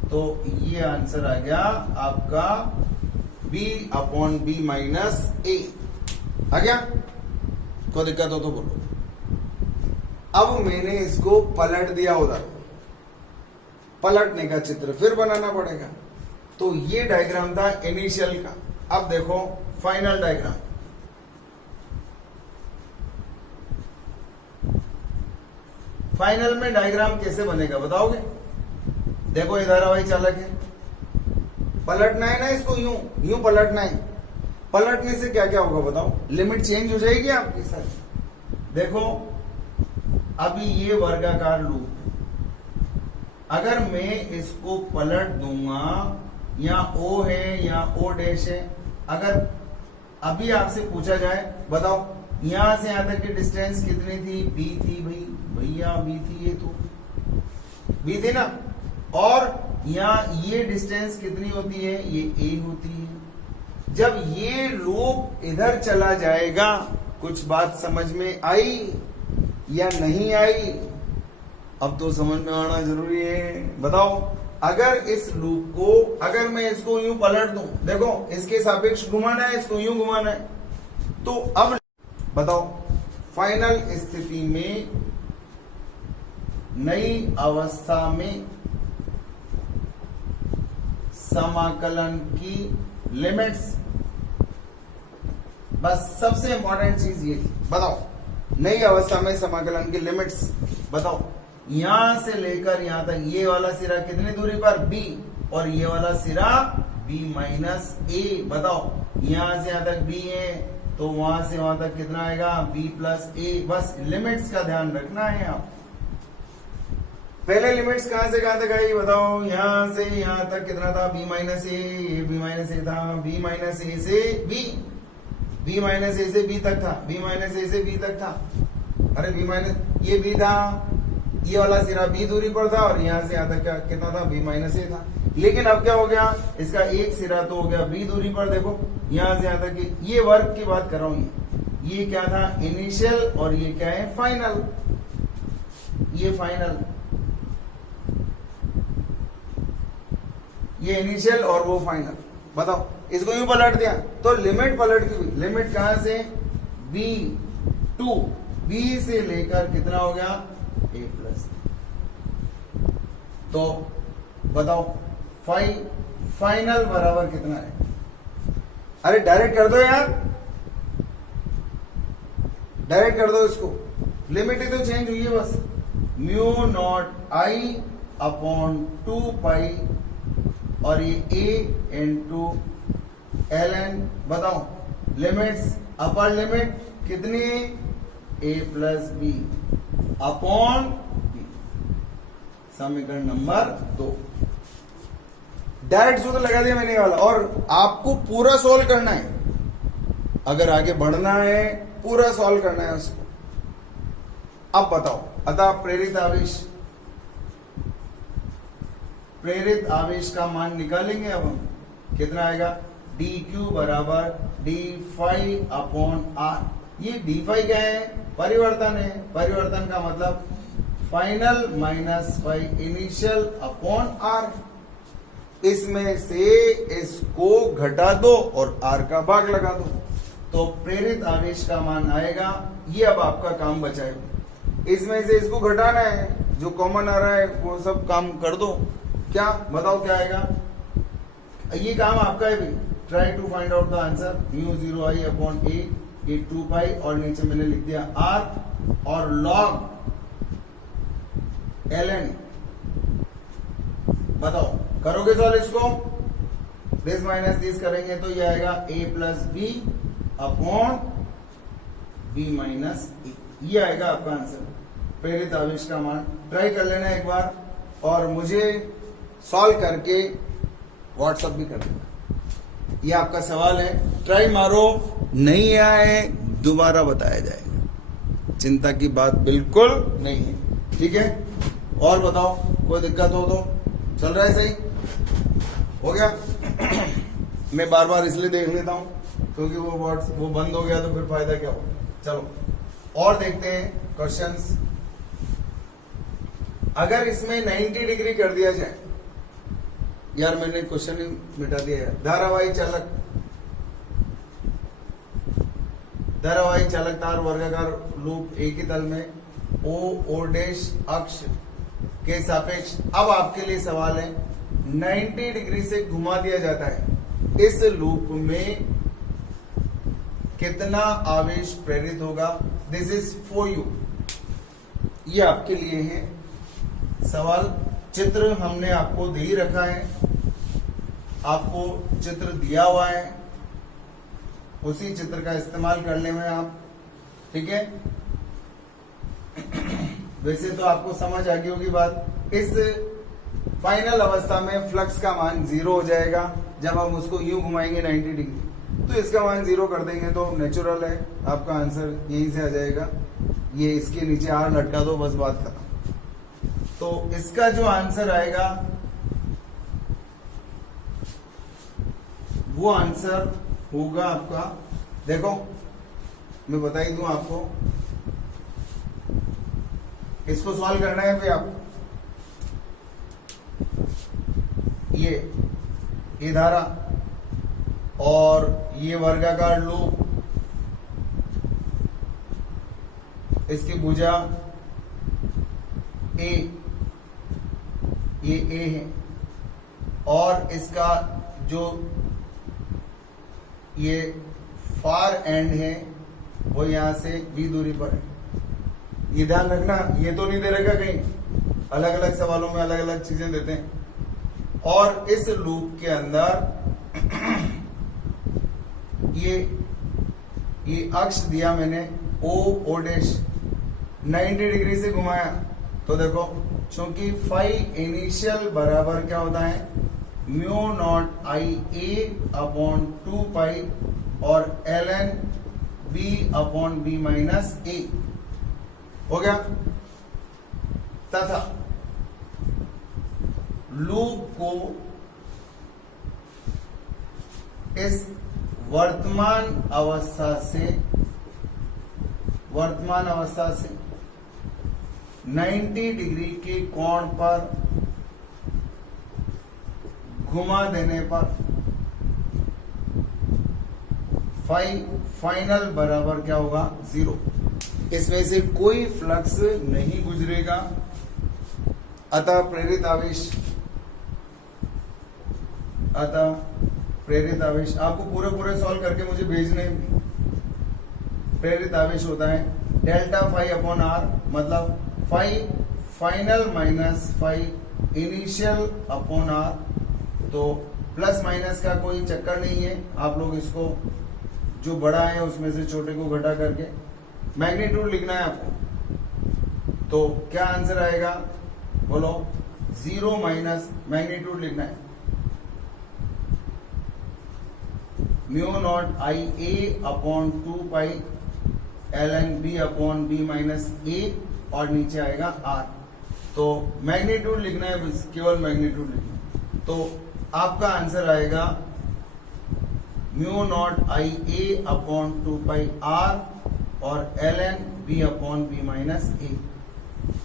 तो ये आंसर आ गया आपका b अपॉन b माइनस ए, आ गया, कोई दिक्कत हो तो बोलो। अब मैंने इसको पलट दिया उधर, पलटने का चित्र फिर बनाना पड़ेगा, तो ये डायग्राम था इनिशियल का, अब देखो फाइनल डायग्राम, फाइनल में डायग्राम कैसे बनेगा बताओगे, देखो ये धारावाही चालक है, पलटना है ना इसको, यूं यूं पलटना है, पलटने से क्या क्या होगा बताओ, लिमिट चेंज हो जाएगी आपकी सारी, देखो अभी ये वर्गाकार लूप, अगर मैं इसको पलट दूंगा, यहाँ O है यहाँ O डैश है, अगर अभी आपसे पूछा जाए बताओ यहां से यहां तक की डिस्टेंस कितनी थी, b थी भाई, भैया b थी, ये तो b थी ना, और यहाँ ये डिस्टेंस कितनी होती है, ये a होती है। जब ये लूप इधर चला जाएगा, कुछ बात समझ में आई या नहीं आई, अब तो समझ में आना जरूरी है, बताओ अगर इस लूप को, अगर मैं इसको यूं पलट दूं, देखो इसके सापेक्ष घुमाना है, इसको यूं घुमाना है, तो अब बताओ फाइनल स्थिति में नई अवस्था में समाकलन की लिमिट्स, बस सबसे इंपॉर्टेंट चीज ये थी, बताओ नई अवस्था में समाकलन की लिमिट्स बताओ, यहां से लेकर यहां तक ये वाला सिरा कितनी दूरी पर b, और ये वाला सिरा b माइनस ए, बताओ यहां से यहां तक b है तो वहां से वहां तक कितना आएगा b प्लस ए, बस लिमिट्स का ध्यान रखना है आप। पहले लिमिट्स कहां से कहां तक आई बताओ, यहां से यहां तक कितना था b माइनस ए, ये b माइनस ए था, b माइनस ए से b माइनस ए से b तक था, b माइनस ए से b तक था, अरे b माइनस ये b था, ये वाला सिरा b दूरी पर था, और यहां से यहां तक क्या कितना था b माइनस ए था, लेकिन अब क्या हो गया, इसका एक सिरा तो हो गया b दूरी पर, देखो यहां से यहां तक ये वर्क की बात कर रहा हूं, ये क्या था इनिशियल, और ये क्या है फाइनल, ये फाइनल, ये इनिशियल और वो फाइनल, बताओ इसको यूं पलट दिया तो लिमिट पलट गई, लिमिट कहां से b टू b से लेकर कितना हो गया a प्लस, तो बताओ फाइनल बराबर कितना है, अरे डायरेक्ट कर दो यार, डायरेक्ट कर दो इसको, लिमिट ही तो चेंज हुई है बस, mu not I upon 2 pi, और ये a इंटू एल एन, बताओ लिमिट्स, अपर लिमिट कितनी a plus B upon B, समीकरण नंबर 2। डायरेक्ट सूत्र लगा दिया मैंने ये वाला, और आपको पूरा सॉल्व करना है। अगर आगे बढ़ना है पूरा सॉल्व करना है उसको। अब बताओ, अतः प्रेरित आवेश का मान निकालेंगे। अब हम कितना आएगा, dq बराबर d फाई अपॉन आर। ये d फाई क्या है, परिवर्तन है। परिवर्तन का मतलब final minus phi initial upon R. इसमें से इसको घटा दो और आर का भाग लगा दो, तो प्रेरित आवेश का मान आएगा। ये अब आपका काम बचा है, इसमें से इसको घटाना है, जो कॉमन आ रहा है वो सब काम कर दो। क्या बताओ क्या आएगा, ये काम आपका है भाई। Try to find out the answer. Mu 0 I upon A, ये 2 पाई और नीचे मैंने लिख दिया आर और लॉग ln। बताओ करोगे सॉल्व इसको, दिस माइनस दिस करेंगे तो ये आएगा a plus B upon B minus A. ये आएगा आपका आंसर, प्रेरित आवेश का मान। ट्राई कर लेना एक बार और मुझे सॉल्व करके व्हाट्सएप भी कर देना। ये आपका सवाल है, ट्राई मारो, नहीं आए दोबारा बताया जाएगा, चिंता की बात बिल्कुल नहीं है। ठीक है, और बताओ कोई दिक्कत हो तो। चल रहा है सही, हो गया। मैं बार बार इसलिए देख लेता हूं क्योंकि वो बंद हो गया तो फिर फायदा क्या हो। चलो और देखते हैं क्वेश्चंस। अगर इसमें 90 डिग्री कर दिया जाए, यार मैंने क्वेश्चन ही मिटा दिया है। धारावाही चालक तार वर्गाकार लूप एक ही तल में ओ डैश अक्ष के सापेक्ष। अब आपके लिए सवाल है, 90 डिग्री से घुमा दिया जाता है, इस लूप में कितना आवेश प्रेरित होगा। दिस इज फॉर यू, ये आपके लिए है सवाल। चित्र हमने आपको दे ही रखा है, आपको चित्र दिया हुआ है, उसी चित्र का इस्तेमाल कर ले में आप। ठीक है, वैसे तो आपको समझ आ गई होगी बात। इस फाइनल अवस्था में फ्लक्स का मान 0 हो जाएगा जब हम उसको यूं घुमाएंगे 90 डिग्री, तो इसका मान 0 कर देंगे तो नेचुरल है, आपका आंसर यहीं से आ जाएगा। ये इसके नीचे आर लटका दो, बस बात खत्म। तो इसका जो आंसर आएगा वो आंसर होगा आपका, देखो मैं बता ही दूं आपको, इसको सॉल्व करना है भाई आपको। ये धारा और ये वर्गाकार लूप, इसकी भुजा ए, ये ए है, और इसका जो ये फार एंड है वो यहां से बी दूरी पर है। ये ध्यान रखना, ये तो नहीं दे रखा कहीं, अलग अलग सवालों में अलग अलग चीजें देते हैं। और इस लूप के अंदर ये अक्ष दिया मैंने ओ डैश, 90 डिग्री से घुमाया तो देखो, चूंकि फाई इनिशियल बराबर क्या होता है, mu not I A upon 2 pi और ln b upon b minus A हो गया। तथा लूप को इस वर्तमान अवस्था से 90 डिग्री के कोण पर घुमा देने पर फाइनल बराबर क्या होगा, 0। इसमें से कोई फ्लक्स नहीं गुजरेगा, अतः प्रेरित आवेश आपको पूरे सॉल्व करके मुझे भेजने। प्रेरित आवेश होता है डेल्टा फाई अपॉन आर, मतलब phi final minus phi initial upon R. तो प्लस माइनस का कोई चक्कर नहीं है, आप लोग इसको जो बड़ा है उसमें से छोटे को घटा करके मैग्नीट्यूड लिखना है आपको। तो क्या आंसर आएगा बोलो। 0 माइनस मैग्नीट्यूड लिखना है mu not I A upon 2 pi ln b upon b minus A और नीचे आएगा r। तो मैग्नीट्यूड लिखना है, केवल मैग्नीट्यूड लिखना है। तो आपका आंसर आएगा mu not I A upon 2 pi r और ln b upon b minus A.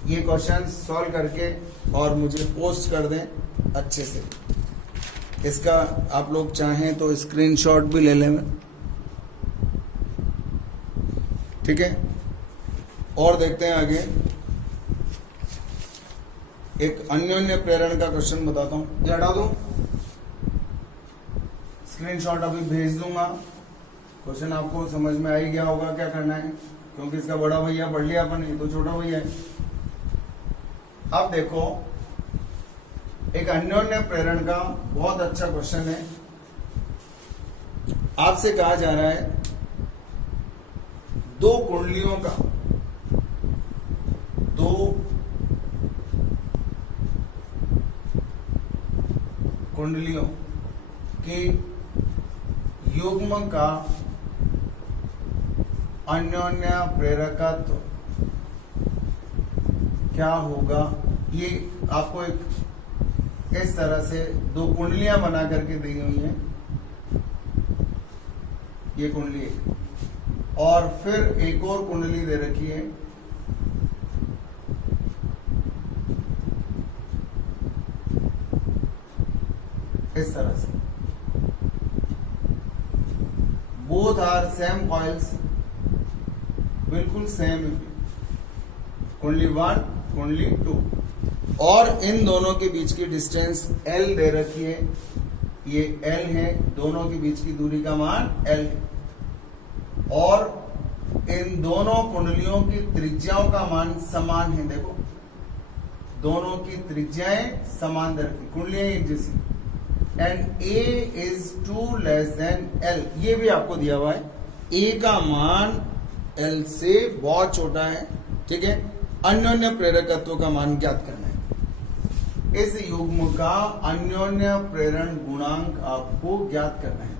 ये क्वेश्चन सॉल्व करके और मुझे पोस्ट कर दें अच्छे से। इसका आप लोग चाहें तो स्क्रीनशॉट भी ले लें, ठीक है। और देखते हैं आगे, एक अन्योन्य प्रेरण का क्वेश्चन बताता हूं। ये हटा दूं, स्क्रीनशॉट अभी भेज दूंगा। क्वेश्चन आपको समझ में आ ही गया होगा क्या करना है, क्योंकि इसका बड़ा भैया पढ़ लिया अपन, ये तो छोटा भैया है। अब देखो, एक अन्योन्य प्रेरण का बहुत अच्छा क्वेश्चन है। आपसे कहा जा रहा है दो कुंडलियों के युग्म का अन्योन्य प्रेरकत्व क्या होगा। ये आपको एक इस तरह से दो कुंडलियां बना करके दी हुई हैं, ये कुंडली एक, और फिर एक और कुंडली दे रखी है, इस तरह से। बोथ आर सेम कॉइल्स, बिल्कुल सेम, कुंडली 1 कुंडली 2, और इन दोनों के बीच की डिस्टेंस L दे रखी है, ये L है, दोनों के बीच की दूरी का मान L है, और इन दोनों कुंडलियों की त्रिज्याओं का मान समान है। देखो, दोनों की त्रिज्याएं समान दे रखी, कुंडलियां एक जैसी। And A is 2 less than L, ये भी आपको दिया हुआ है, A का मान L से बहुत छोटा है, ठीक है। अन्योन्य प्रेरकत्व का मान ज्ञात करना है। इस युग्म का अन्योन्य प्रेरण गुणांक आपको ज्ञात करना है,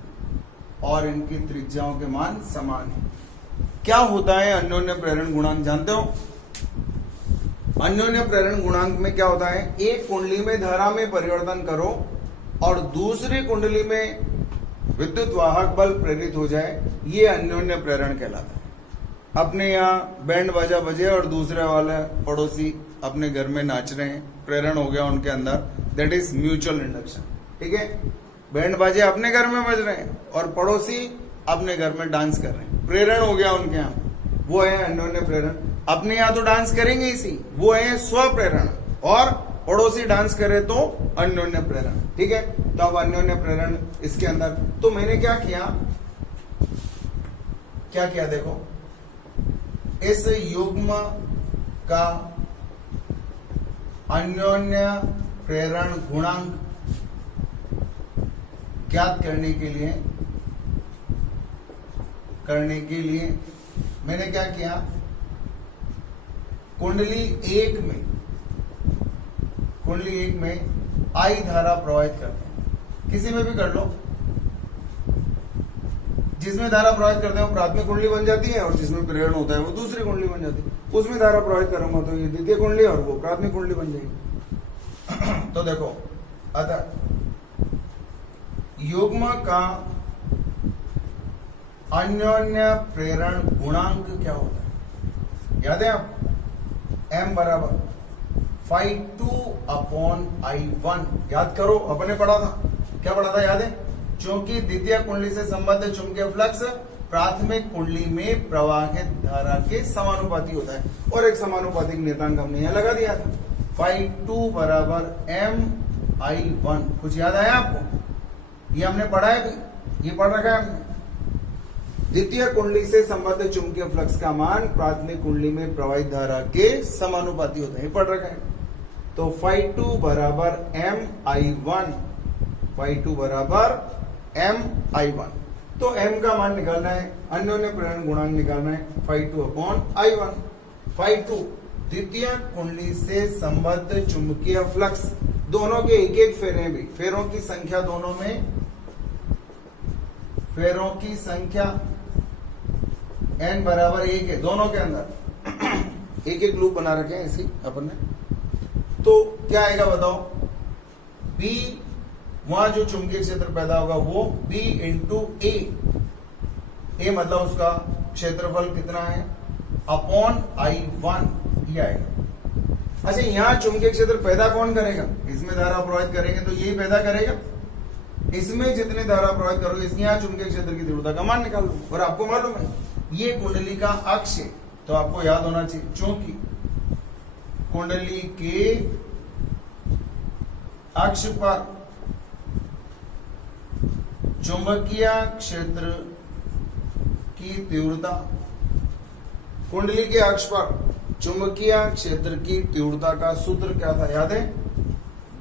और इनकी त्रिज्याओं के मान समान है। क्या होता है अन्योन्य प्रेरण गुणांक, जानते हो? अन्योन्य प्रेरण गुणांक में क्या होता है, एक कुंडली में धारा में परिवर्तन करो और दूसरी कुंडली में विद्युत वाहक बल प्रेरित हो जाए, ये अन्योन्य प्रेरण कहलाता है। अपने यहाँ बैंड बाजा बजे और दूसरे वाले पड़ोसी अपने घर में नाच रहे हैं, प्रेरण हो गया उनके अंदर, दैट इज म्यूचुअल इंडक्शन, ठीक है। बैंड बाजे अपने घर में बज रहे हैं और पड़ोसी अपने घर में डांस कर रहे हैं, प्रेरण हो गया उनके यहाँ, वो है अन्योन्य प्रेरण। अपने यहाँ तो डांस करेंगे इसी, वो है स्व प्रेरण, और पड़ोसी डांस करे तो अन्योन्य प्रेरण, ठीक है। तो अब अन्योन्य प्रेरण इसके अंदर, तो मैंने क्या किया देखो, इस युग्म का अन्योन्य प्रेरण गुणांक ज्ञात करने के लिए मैंने क्या किया, कुंडली एक में आई धारा प्रवाहित करते हैं, किसी में भी कर लो, जिसमें धारा प्रवाहित करते हैं वो प्राथमिक कुंडली बन जाती है, और जिसमें प्रेरण होता है वो दूसरी कुंडली बन जाती है। उसमें धारा प्रवाहित करूंगा तो ये द्वितीय कुंडली और वो प्राथमिक कुंडली बन जाएगी। तो देखो, अतः युग्म का अन्योन्य प्रेरण गुणांक क्या होता है, याद है आप, M बराबर Φ2/I1, याद करो, अपने पढ़ा था, क्या पढ़ा था, याद है? क्योंकि द्वितीय कुंडली से संबद्ध चुंबकीय फ्लक्स प्राथमिक कुंडली में प्रवाहित धारा के समानुपाती होता है, और एक समानुपातिक नियतांक हमने यहां लगा दिया था, Φ2 बराबर MI1। कुछ याद आया आपको? ये हमने पढ़ा है, ये पढ़ रखा है हमने। द्वितीय कुंडली से संबद्ध चुंबकीय फ्लक्स का मान प्राथमिक कुंडली में प्रवाहित धारा के समानुपाती होता है, ये पढ़ रखा है। तो Φ2 बराबर MI1, Φ2 बराबर MI1। तो M का मान निकालना है, अन्योन्य प्रेरण गुणांक निकालना है, Φ2/I1। Φ2 द्वितीय कुंडली से संबद्ध चुंबकीय फ्लक्स, दोनों के एक एक फेरे भी, फेरों की संख्या दोनों में, फेरों की संख्या n बराबर 1 है दोनों के अंदर, एक एक लूप बना रखे हैं इसी अपन ने। तो क्या आएगा बताओ, B, वहां जो चुंबकीय क्षेत्र पैदा होगा वो B इंटू ए मतलब उसका क्षेत्रफल कितना है अपॉन I1 ये आएगा। अच्छा, यहां चुंबकीय क्षेत्र पैदा कौन करेगा, इसमें धारा प्रवाहित करेंगे तो यही पैदा करेगा, इसमें जितनी धारा प्रवाहित करोगे इसकी यहां चुंबकीय क्षेत्र की तीव्रता का मान निकाल लो। और आपको मालूम है ये कुंडली का अक्ष है, तो आपको याद होना चाहिए, चूंकि कुंडली के अक्ष पर चुंबकीय क्षेत्र की तीव्रता, कुंडली के अक्ष पर चुंबकीय क्षेत्र की तीव्रता का सूत्र क्या था याद है,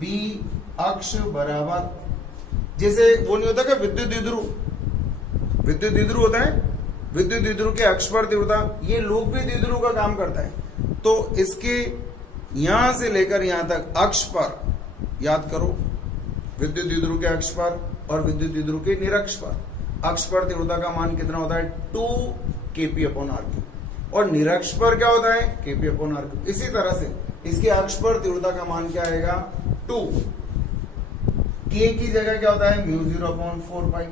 B अक्ष बराबर, जैसे वो नहीं होता क्या विद्युत द्विध्रुव होता है, विद्युत द्विध्रुव के अक्ष पर तीव्रता, ये लूप भी द्विध्रुव का काम करता है। तो इसके यहां से लेकर यहां तक अक्ष पर याद करो, विद्युत द्विध्रुव के अक्ष पर और विद्युत द्विध्रुव के निरक्ष पर, अक्ष पर तीव्रता का मान कितना होता है 2 kp/r3 और निरक्ष पर क्या होता है kp/r3। इसी तरह से इसके अक्ष पर तीव्रता का मान क्या आएगा 2, k की जगह क्या होता है μ0/4π,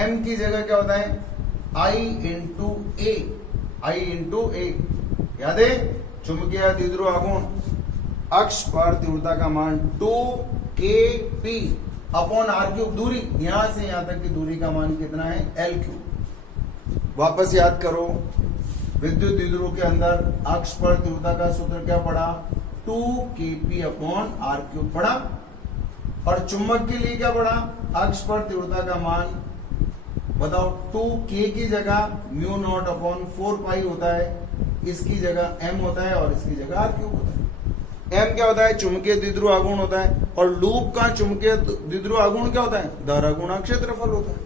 m की जगह क्या होता है I इंटू a, याद है चुंबकीय द्विध्रुव आघूर्ण, अक्ष पर तीव्रता का मान 2 kp/r3, दूरी यहां से यहां तक की दूरी का मान कितना है l3। वापस याद करो, विद्युत द्विध्रुव के अंदर अक्ष पर तीव्रता का सूत्र क्या पड़ा 2 kp/r3 पड़ा, और चुंबक के लिए क्या पड़ा, अक्ष पर तीव्रता का मान बताओ 2k की जगह μ0/4π होता है, इसकी जगह m होता है और इसकी जगह r3 होता है। m क्या होता है चुंबकीय द्विध्रुव आघूर्ण होता है, और लूप का चुंबकीय द्विध्रुव आघूर्ण क्या होता है धारा गुणा क्षेत्रफल होता है,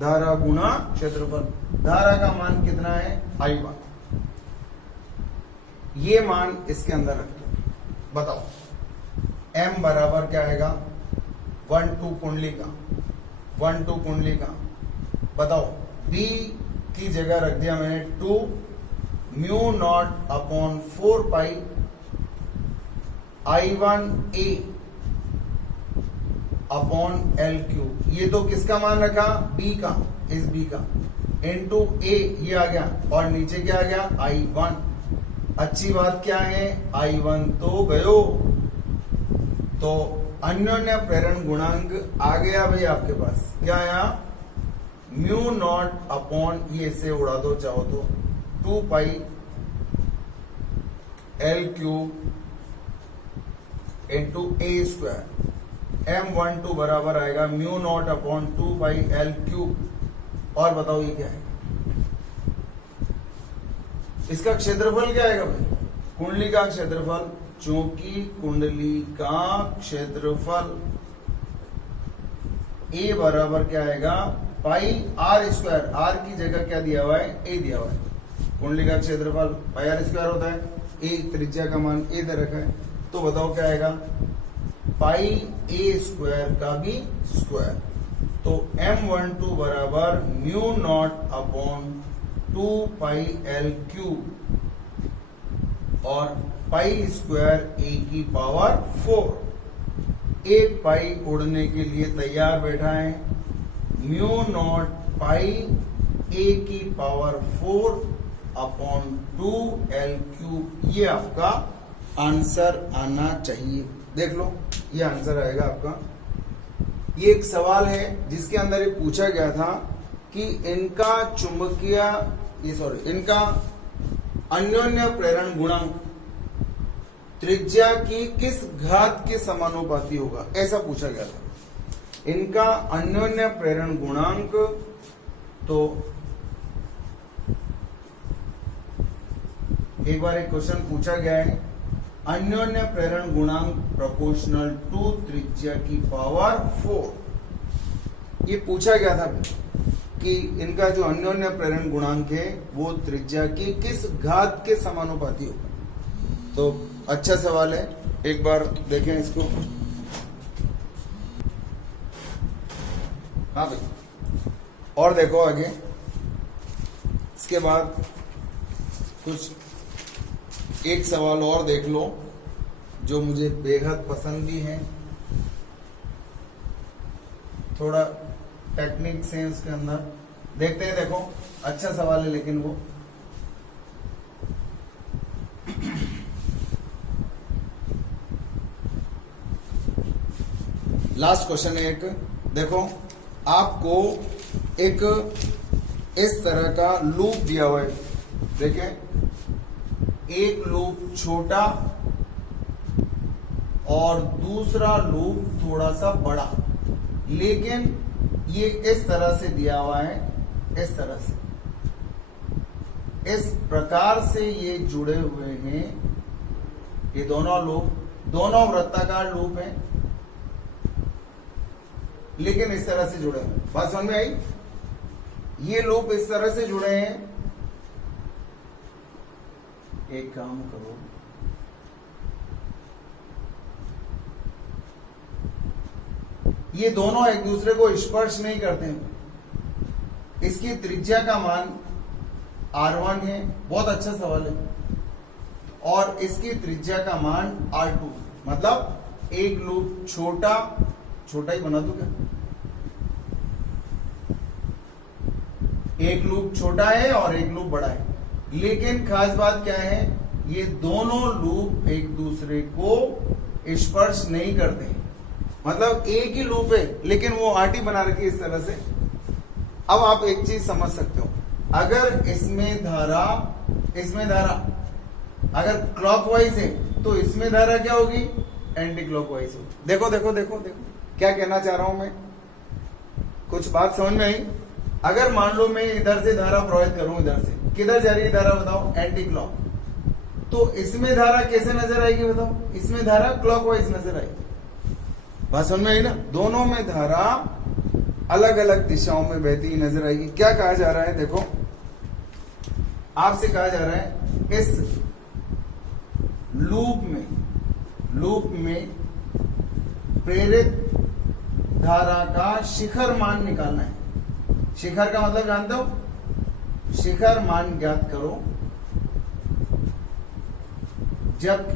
धारा गुणा क्षेत्रफल, धारा का मान कितना है I1, ये मान इसके अंदर रख दो। बताओ m बराबर क्या आएगा 1-2 कुंडली का, बताओ B की जगह रख दिया मैंने 2 μ0/4π I1a अपॉन l3, ये तो किसका मान रखा B का, इस B का इंटू a ये आ गया, और नीचे क्या आ गया I1। अच्छी बात क्या है I1 तो गयो, तो अन्योन्य प्रेरण गुणांक आ गया भाई आपके पास, क्या आया μ0 ये से उड़ा दो चाहो तो 2π l3 इंटू a², m12 बराबर आएगा μ0/2π l3। और बताओ ये क्या है, इसका क्षेत्रफल क्या आएगा भाई, कुंडली का क्षेत्रफल, चूंकि कुंडली का क्षेत्रफल a बराबर क्या आएगा πr², r की जगह क्या दिया हुआ है a दिया हुआ है, कुंडली का क्षेत्रफल πr² होता है, a त्रिज्या का मान a दे रखा है, तो बताओ क्या आएगा πa² का भी स्क्वायर, तो m12 बराबर μ0/2π l3 और π² a की पावर 4, एक पाई उड़ने के लिए तैयार बैठा है, μ0π a की पावर 4/2 l3, ये आपका आंसर आना चाहिए। देख लो ये आंसर आएगा आपका। ये एक सवाल है जिसके अंदर ये पूछा गया था कि इनका इनका अन्योन्य प्रेरण गुणांक त्रिज्या की किस घात के समानुपाती होगा, ऐसा पूछा गया था। इनका अन्योन्य प्रेरण गुणांक, तो एक बार एक क्वेश्चन पूछा गया है, अन्योन्य प्रेरण गुणांक प्रोपोर्शनल टू त्रिज्या की पावर 4, ये पूछा गया था कि इनका जो अन्योन्य प्रेरण गुणांक है वो त्रिज्या की किस घात के समानुपाती होगा। तो अच्छा सवाल है, एक बार देखें इसको। हाँ भाई, और देखो आगे, इसके बाद कुछ एक सवाल और देख लो जो मुझे बेहद पसंद भी है, थोड़ा टेक्निक्स है उसके अंदर, देखते हैं। देखो अच्छा सवाल है लेकिन वो लास्ट क्वेश्चन है एक। देखो आपको एक इस तरह का लूप दिया हुआ है, देखें, एक लूप छोटा और दूसरा लूप थोड़ा सा बड़ा, लेकिन ये इस तरह से दिया हुआ है, इस तरह से, इस प्रकार से ये जुड़े हुए हैं। ये दोनों लूप, दोनों वृत्ताकार लूप हैं, लेकिन इस तरह से जुड़े हैं। बात समझ में आई? ये लूप इस तरह से जुड़े हैं। एक काम करो, ये दोनों एक दूसरे को स्पर्श नहीं करते हैं। इसकी त्रिज्या का मान R1 है, बहुत अच्छा सवाल है, और इसकी त्रिज्या का मान R2, मतलब एक लूप छोटा ही बना दूं क्या? एक लूप छोटा है और एक लूप बड़ा है, लेकिन खास बात क्या है, ये दोनों लूप एक दूसरे को स्पर्श नहीं करते हैं। मतलब एक ही लूप है लेकिन वो आरटी बना रखी है इस तरह से। अब आप एक चीज समझ सकते हो, अगर इसमें धारा अगर क्लॉकवाइज है तो इसमें धारा क्या होगी? एंटी क्लॉकवाइज होगी। देखो देखो देखो देखो क्या कहना चाह रहा हूं मैं, कुछ बात समझ में आई? अगर मान लो मैं इधर से धारा प्रवाहित करूं, इधर से किधर जा रही है धारा बताओ? एंटी क्लॉक, तो इसमें धारा कैसे नजर आएगी बताओ? इसमें धारा क्लॉकवाइज नजर आएगी। बात समझ में आई ना? दोनों में धारा अलग अलग दिशाओं में बहती हुई नजर आएगी। क्या कहा जा रहा है? देखो आपसे कहा जा रहा है इस लूप में प्रेरित धारा का शिखर मान निकालना है। शिखर का मतलब जानते हो? शिखर मान ज्ञात करो जब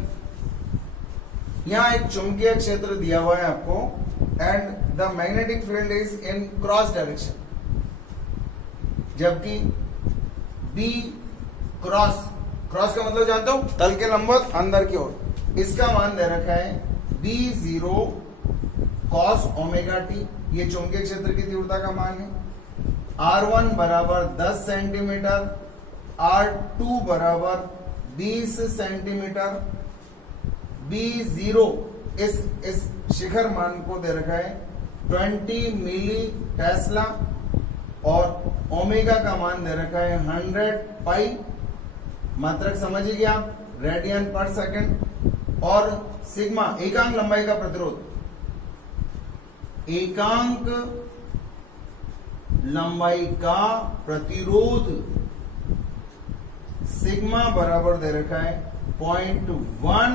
यहां एक चुंबकीय क्षेत्र दिया हुआ है आपको, and the magnetic field is in cross direction, जबकि बी क्रॉस का मतलब जानते हो? तल के लंबवत अंदर की ओर। इसका मान दे रखा है B0 cos ओमेगा टी, ये चुंबकीय क्षेत्र की तीव्रता का मान है। R1 बराबर 10 सेंटीमीटर, R2 बराबर 20 सेंटीमीटर, B0 इस शिखर मान को दे रखा है 20 मिली टेस्ला, और ओमेगा का मान दे रखा है 100 पाई, मात्रक समझिए आप, रेडियन पर सेकंड, और सिग्मा एकांक लंबाई का प्रतिरोध, एकांक लंबाई का प्रतिरोध सिग्मा बराबर दे रखा है 0.1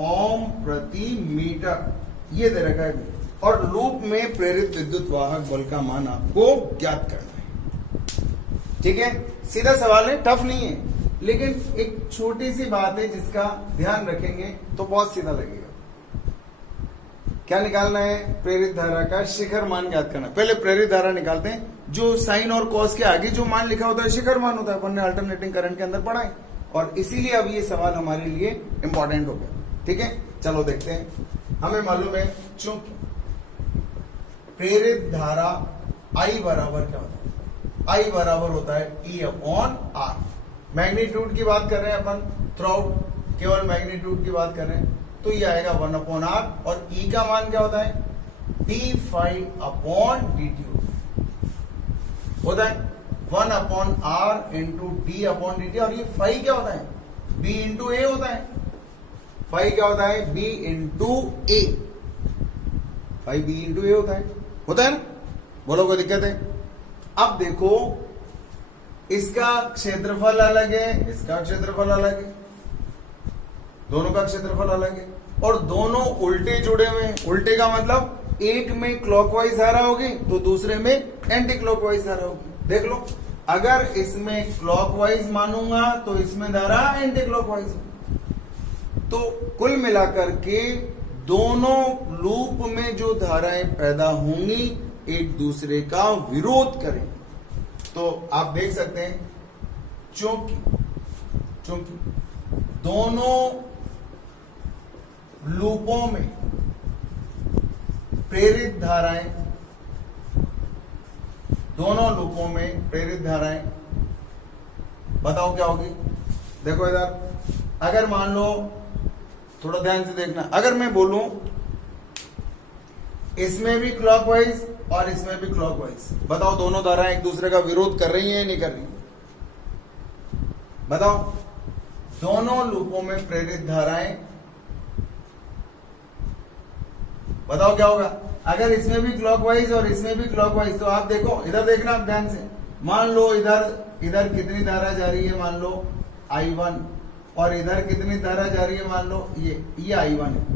ओम प्रति मीटर, ये दे रखा है। और लूप में प्रेरित विद्युत वाहक बल का मान आपको ज्ञात करना है। ठीक है, सीधा सवाल है, टफ नहीं है, लेकिन एक छोटी सी बात है जिसका ध्यान रखेंगे तो बहुत सीधा लगेगा। क्या निकालना है? प्रेरित धारा का शिखर मान ज्ञात करना। पहले प्रेरित धारा निकालते हैं, जो साइन और कॉस के आगे जो मान लिखा होता है शिखर मान होता है, अपन ने अल्टरनेटिंग करंट के अंदर पढ़ा है, और इसीलिए अब ये सवाल हमारे लिए इंपॉर्टेंट हो गया। ठीक है, चलो देखते हैं। हमें मालूम है चूंकि प्रेरित धारा I बराबर क्या होता है? I बराबर होता है E/R। मैग्नीट्यूड की बात कर रहे हैं अपन, थ्रूआउट केवल मैग्नीट्यूड की बात कर रहे हैं, तो ये आएगा 1/R, और E का मान क्या होता है? d∅/dt होता है 1/R इंटू d/dt, और ये फाई क्या होता है? B इंटू A होता है। फाई क्या होता है? B into A, phi B into A होता है ना? बोलो कोई दिक्कत है? अब देखो, इसका क्षेत्रफल अलग है, इसका क्षेत्रफल अलग है, दोनों का क्षेत्रफल अलग है और दोनों उल्टे जुड़े हुए हैं। उल्टे का मतलब एक में क्लॉकवाइज धारा होगी तो दूसरे में एंटी क्लॉकवाइज धारा होगी। देख लो, अगर इसमें क्लॉकवाइज मानूंगा तो इसमें धारा एंटी क्लॉकवाइज होगी। तो कुल मिलाकर के दोनों लूप में जो धाराएं पैदा होंगी एक दूसरे का विरोध करेंगे। तो आप देख सकते हैं चूंकि दोनों लूपों में प्रेरित धाराएं बताओ क्या होगी। देखो इधर, अगर मान लो, थोड़ा ध्यान से देखना, अगर मैं बोलूं इसमें भी क्लॉकवाइज और इसमें भी क्लॉकवाइज, बताओ दोनों धाराएं एक दूसरे का विरोध कर रही हैं या नहीं कर रही? बताओ, दोनों लूपों में प्रेरित धाराएं, बताओ क्या होगा। अगर इसमें भी क्लॉकवाइज और इसमें भी क्लॉकवाइज, तो आप देखो इधर देखना आप ध्यान से। मान लो इधर कितनी धारा जा रही है, मान लो I1, और इधर कितनी धारा जा रही है, मान लो ये I1 है,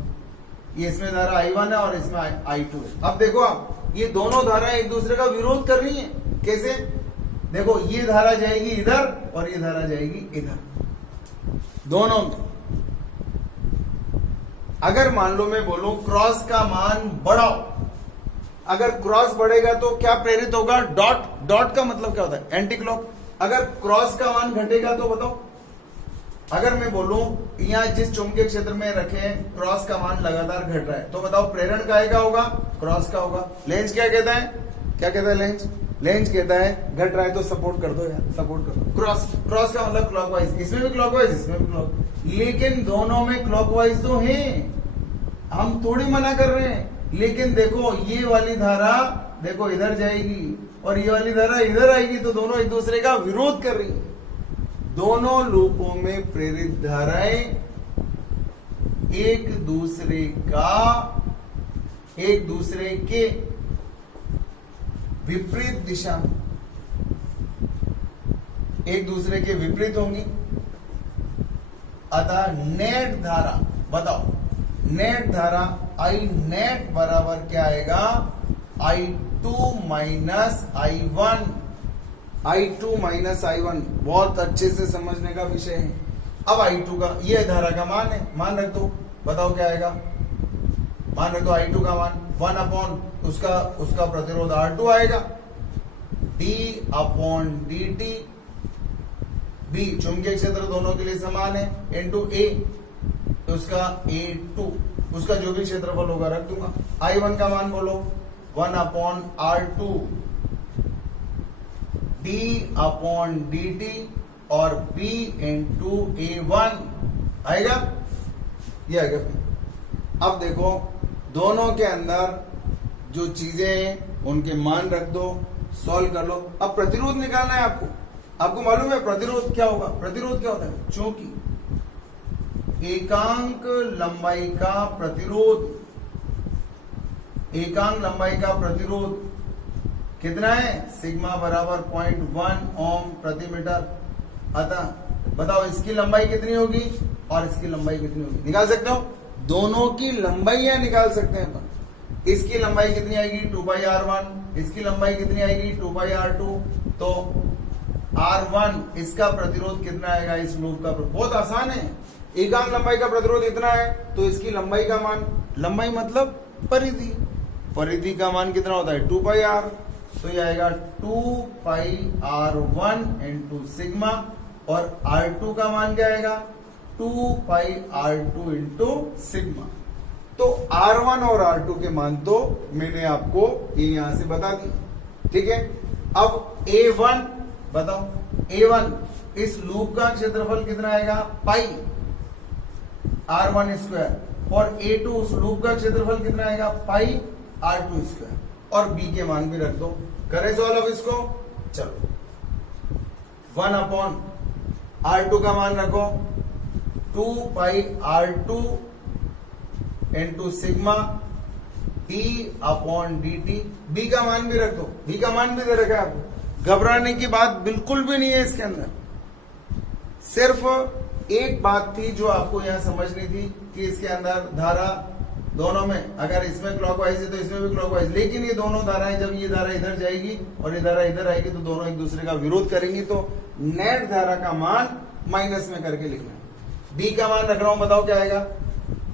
ये इसमें धारा I1 है और इसमें I2 है। अब देखो आप, ये दोनों धाराएं एक दूसरे का विरोध कर रही हैं। कैसे? देखो, ये धारा जाएगी इधर और ये धारा जाएगी इधर, दोनों में। अगर मान लो मैं बोलूं क्रॉस का मान बढ़ाओ, अगर क्रॉस बढ़ेगा तो क्या प्रेरित होगा? डॉट का मतलब क्या होता है? Anti clock. अगर क्रॉस का मान घटेगा तो बताओ। अगर मैं बोलूं यहां जिस चुंबकीय क्षेत्र में रखे हैं क्रॉस का मान लगातार घट रहा है, तो बताओ प्रेरण का होगा? क्रॉस का होगा। लेंज क्या कहता है? लेंज कहता है घट रहा है तो सपोर्ट कर दो यार, सपोर्ट कर दो। क्रॉस का मतलब क्लॉकवाइज, इसमें भी क्लॉकवाइज, इसमें भी क्लॉक, लेकिन दोनों में क्लॉकवाइज तो है, हम थोड़ी मना कर रहे हैं। लेकिन देखो, ये वाली धारा देखो इधर जाएगी और ये वाली धारा इधर आएगी, तो दोनों एक दूसरे का विरोध कर रही है। दोनों लूपों में प्रेरित धाराएं एक दूसरे के विपरीत दिशा में, एक दूसरे के विपरीत होंगी। अतः नेट धारा, बताओ नेट धारा I नेट बराबर क्या आएगा? I2 माइनस I1, बहुत अच्छे से समझने का विषय है। अब I2 का, ये धारा का मान है, मान रख दो, बताओ क्या आएगा? मान रख दो I2 का मान 1 अपॉन उसका प्रतिरोध R2 आएगा, d अपॉन dt, b चुंबकीय क्षेत्र दोनों के लिए समान है, इनटू a, उसका A2, उसका जो भी क्षेत्रफल होगा रख दूंगा। I1 का मान बोलो 1 upon R2 d upon dt और b इंटू A1 आएगा, ये आएगा। अब देखो, दोनों के अंदर जो चीजें हैं उनके मान रख दो, सॉल्व कर लो। अब प्रतिरोध निकालना है आपको मालूम है प्रतिरोध क्या होगा? प्रतिरोध क्या होता है? चूंकि एकांक लंबाई का प्रतिरोध कितना है? सिग्मा बराबर 0.1 ओम प्रति मीटर। अतः बताओ इसकी लंबाई कितनी होगी और इसकी लंबाई कितनी होगी? निकाल सकते हो? दोनों की लंबाइयां निकाल सकते हैं। इसकी लंबाई कितनी आएगी? 2πr1, इसकी लंबाई कितनी आएगी? 2πr2। तो R1 इसका प्रतिरोध कितना आएगा? इस लूप का बहुत आसान है। एकांक लंबाई का प्रतिरोध इतना है तो इसकी लंबाई का मान, लंबाई मतलब परिधि का मान कितना होता है? 2πr। तो ये आएगा 2πr1 इंटू सिग्मा, और R2 का मान क्या आएगा? 2πr2 into sigma. तो R1 और R2 के मान तो मैंने आपको ये यहां से बता दी, ठीक है। अब A1 बताओ, A1 इस लूप का क्षेत्रफल कितना आएगा? पाई R1 स्क्वायर, और A2 उस लूप का क्षेत्रफल कितना आएगा? पाई R2 स्क्वायर, और B के मान भी रख दो। करें सॉल्व अब इसको, चलो 1 अपॉन R2 का मान रखो 2πr2 into sigma d upon dt। B का मान भी रख दो, B का मान भी दे रखा है आपको, घबराने की बात बिल्कुल भी नहीं है इसके अंदर। सिर्फ एक बात थी जो आपको यहाँ समझनी थी कि इसके अंदर धारा दोनों में, अगर इसमें क्लॉकवाइज है तो इसमें भी क्लॉकवाइज, लेकिन ये दोनों धाराएं जब ये धारा इधर जाएगी और ये धारा इधर आएगी तो दोनों एक दूसरे का विरोध करेंगी, तो नेट धारा का मान माइनस में करके लिखना है। बी का मान रख रहा हूं, बताओ क्या आएगा,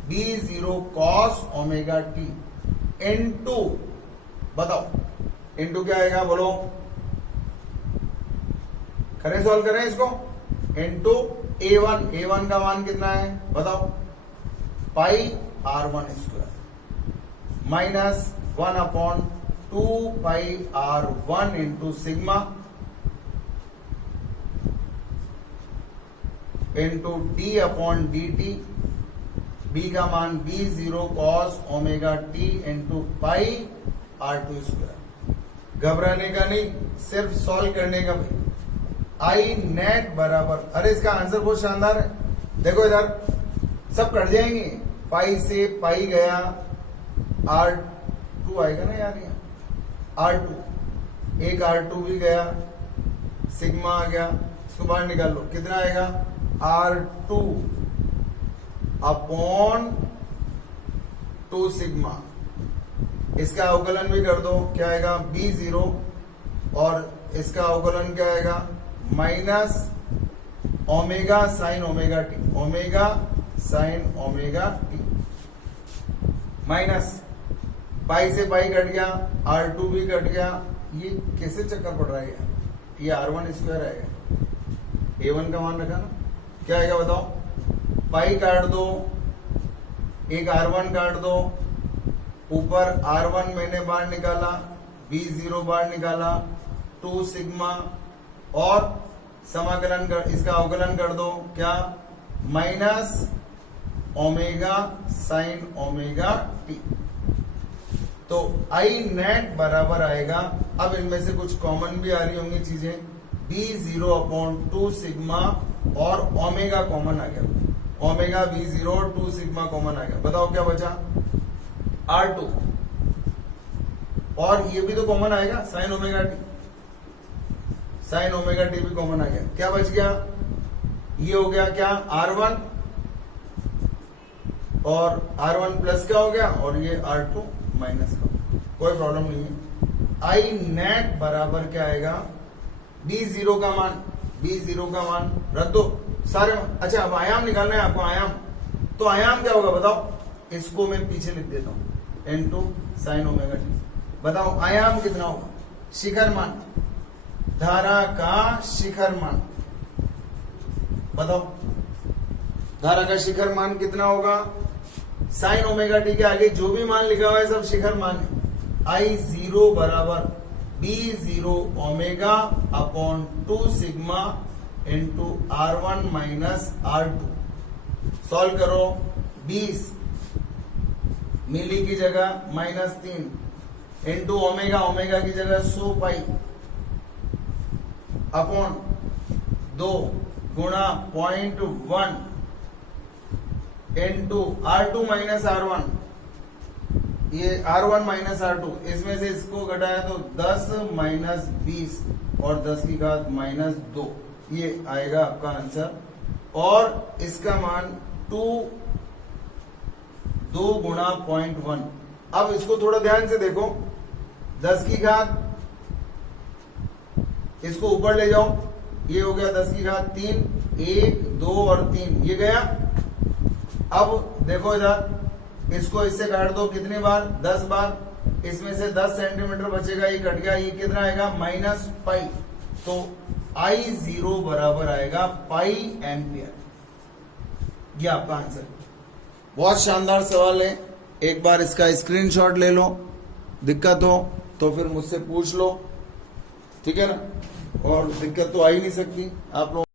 B0 cos omega T into, बताओ इनटू क्या आएगा, बोलो, करें सॉल्व करें इसको, इनटू A1 का मान कितना है बताओ, pi R1 square minus 1/2 pi R1 into sigma into d/dt। B का मान B0 cos omega T into pi R2 square. घबराने का नहीं, सिर्फ सॉल्व करने का भाई। आई नेट बराबर, अरे इसका आंसर बहुत शानदार है, देखो इधर सब कट जाएंगे, पाई से पाई गया, R2 आएगा ना यार, यहाँ R2, एक R2 भी गया, सिग्मा आ गया, इसको बाहर निकाल लो, कितना आएगा R2 अपॉन 2 सिग्मा। इसका अवकलन भी कर दो, क्या आएगा B0, और इसका अवकलन क्या आएगा minus omega sine omega T, omega sine omega T, minus pi से पाई कट गया, R2 भी कट गया, ये कैसे चक्कर पड़ रहा है यार, ये R1 स्क्वायर आएगा, A1 का मान रखा ना, क्या आएगा बताओ, पाई काट दो, एक R1 काट दो, ऊपर R1 मैंने बाहर निकाला, B0 बाहर निकाला, 2 सिग्मा, और समाकलन कर, इसका अवकलन कर दो, क्या minus omega sine omega T. तो आई नेट बराबर आएगा, अब इनमें से कुछ कॉमन भी आ रही होंगी चीजें, B0/2 सिग्मा और ओमेगा कॉमन आ गया, ओमेगा B0 2 सिग्मा कॉमन आ गया, बताओ क्या बचा R2, और ये भी तो कॉमन आएगा sine omega T, sine omega T भी कॉमन आ गया, क्या बच गया, ये हो गया क्या R1, और R1 प्लस का हो गया, और ये R2 माइनस का, कोई प्रॉब्लम नहीं है। आई नेट बराबर क्या आएगा, B0 का मान, B0 का मान रख दो सारे, अच्छा अब आयाम निकालना है आपको, आयाम, तो आयाम क्या होगा बताओ, इसको मैं पीछे लिख देता हूं, N2 साइन ओमेगा टी, बताओ आयाम कितना होगा, शिखर मान, धारा का शिखर मान, बताओ धारा का शिखर मान कितना होगा, साइन ओमेगा टी के आगे जो भी मान लिखा हुआ है सब शिखर मान है। I0 बराबर B0 omega upon 2 sigma into R1 minus R2। Solve करो, 20 मिली की जगह -3 इंटू ओमेगा, ओमेगा की जगह 100 पाई अपॉन 2 गुणा 0.1 इंटू R2 माइनस R1, ये R1 माइनस R2, इसमें से इसको घटाया तो 10 माइनस 20 और 10 की घात -2, ये आएगा आपका आंसर। और इसका मान 2 गुणा 0.1। अब इसको थोड़ा ध्यान से देखो, 10 की घात, इसको ऊपर ले जाओ, ये हो गया 10 की घात 3, 1 2 और 3, ये गया। अब देखो इधर, इसको इससे काट दो, कितनी बार 10 बार, इसमें से 10 सेंटीमीटर बचेगा, ये कट गया, ये कितना आएगा -पाई, तो I0 बराबर आएगा पाई एम्पियर, ये आपका आंसर। बहुत शानदार सवाल है, एक बार इसका स्क्रीनशॉट ले लो, दिक्कत हो तो फिर मुझसे पूछ लो, ठीक है ना, और दिक्कत तो आ ही नहीं सकती आप लोग।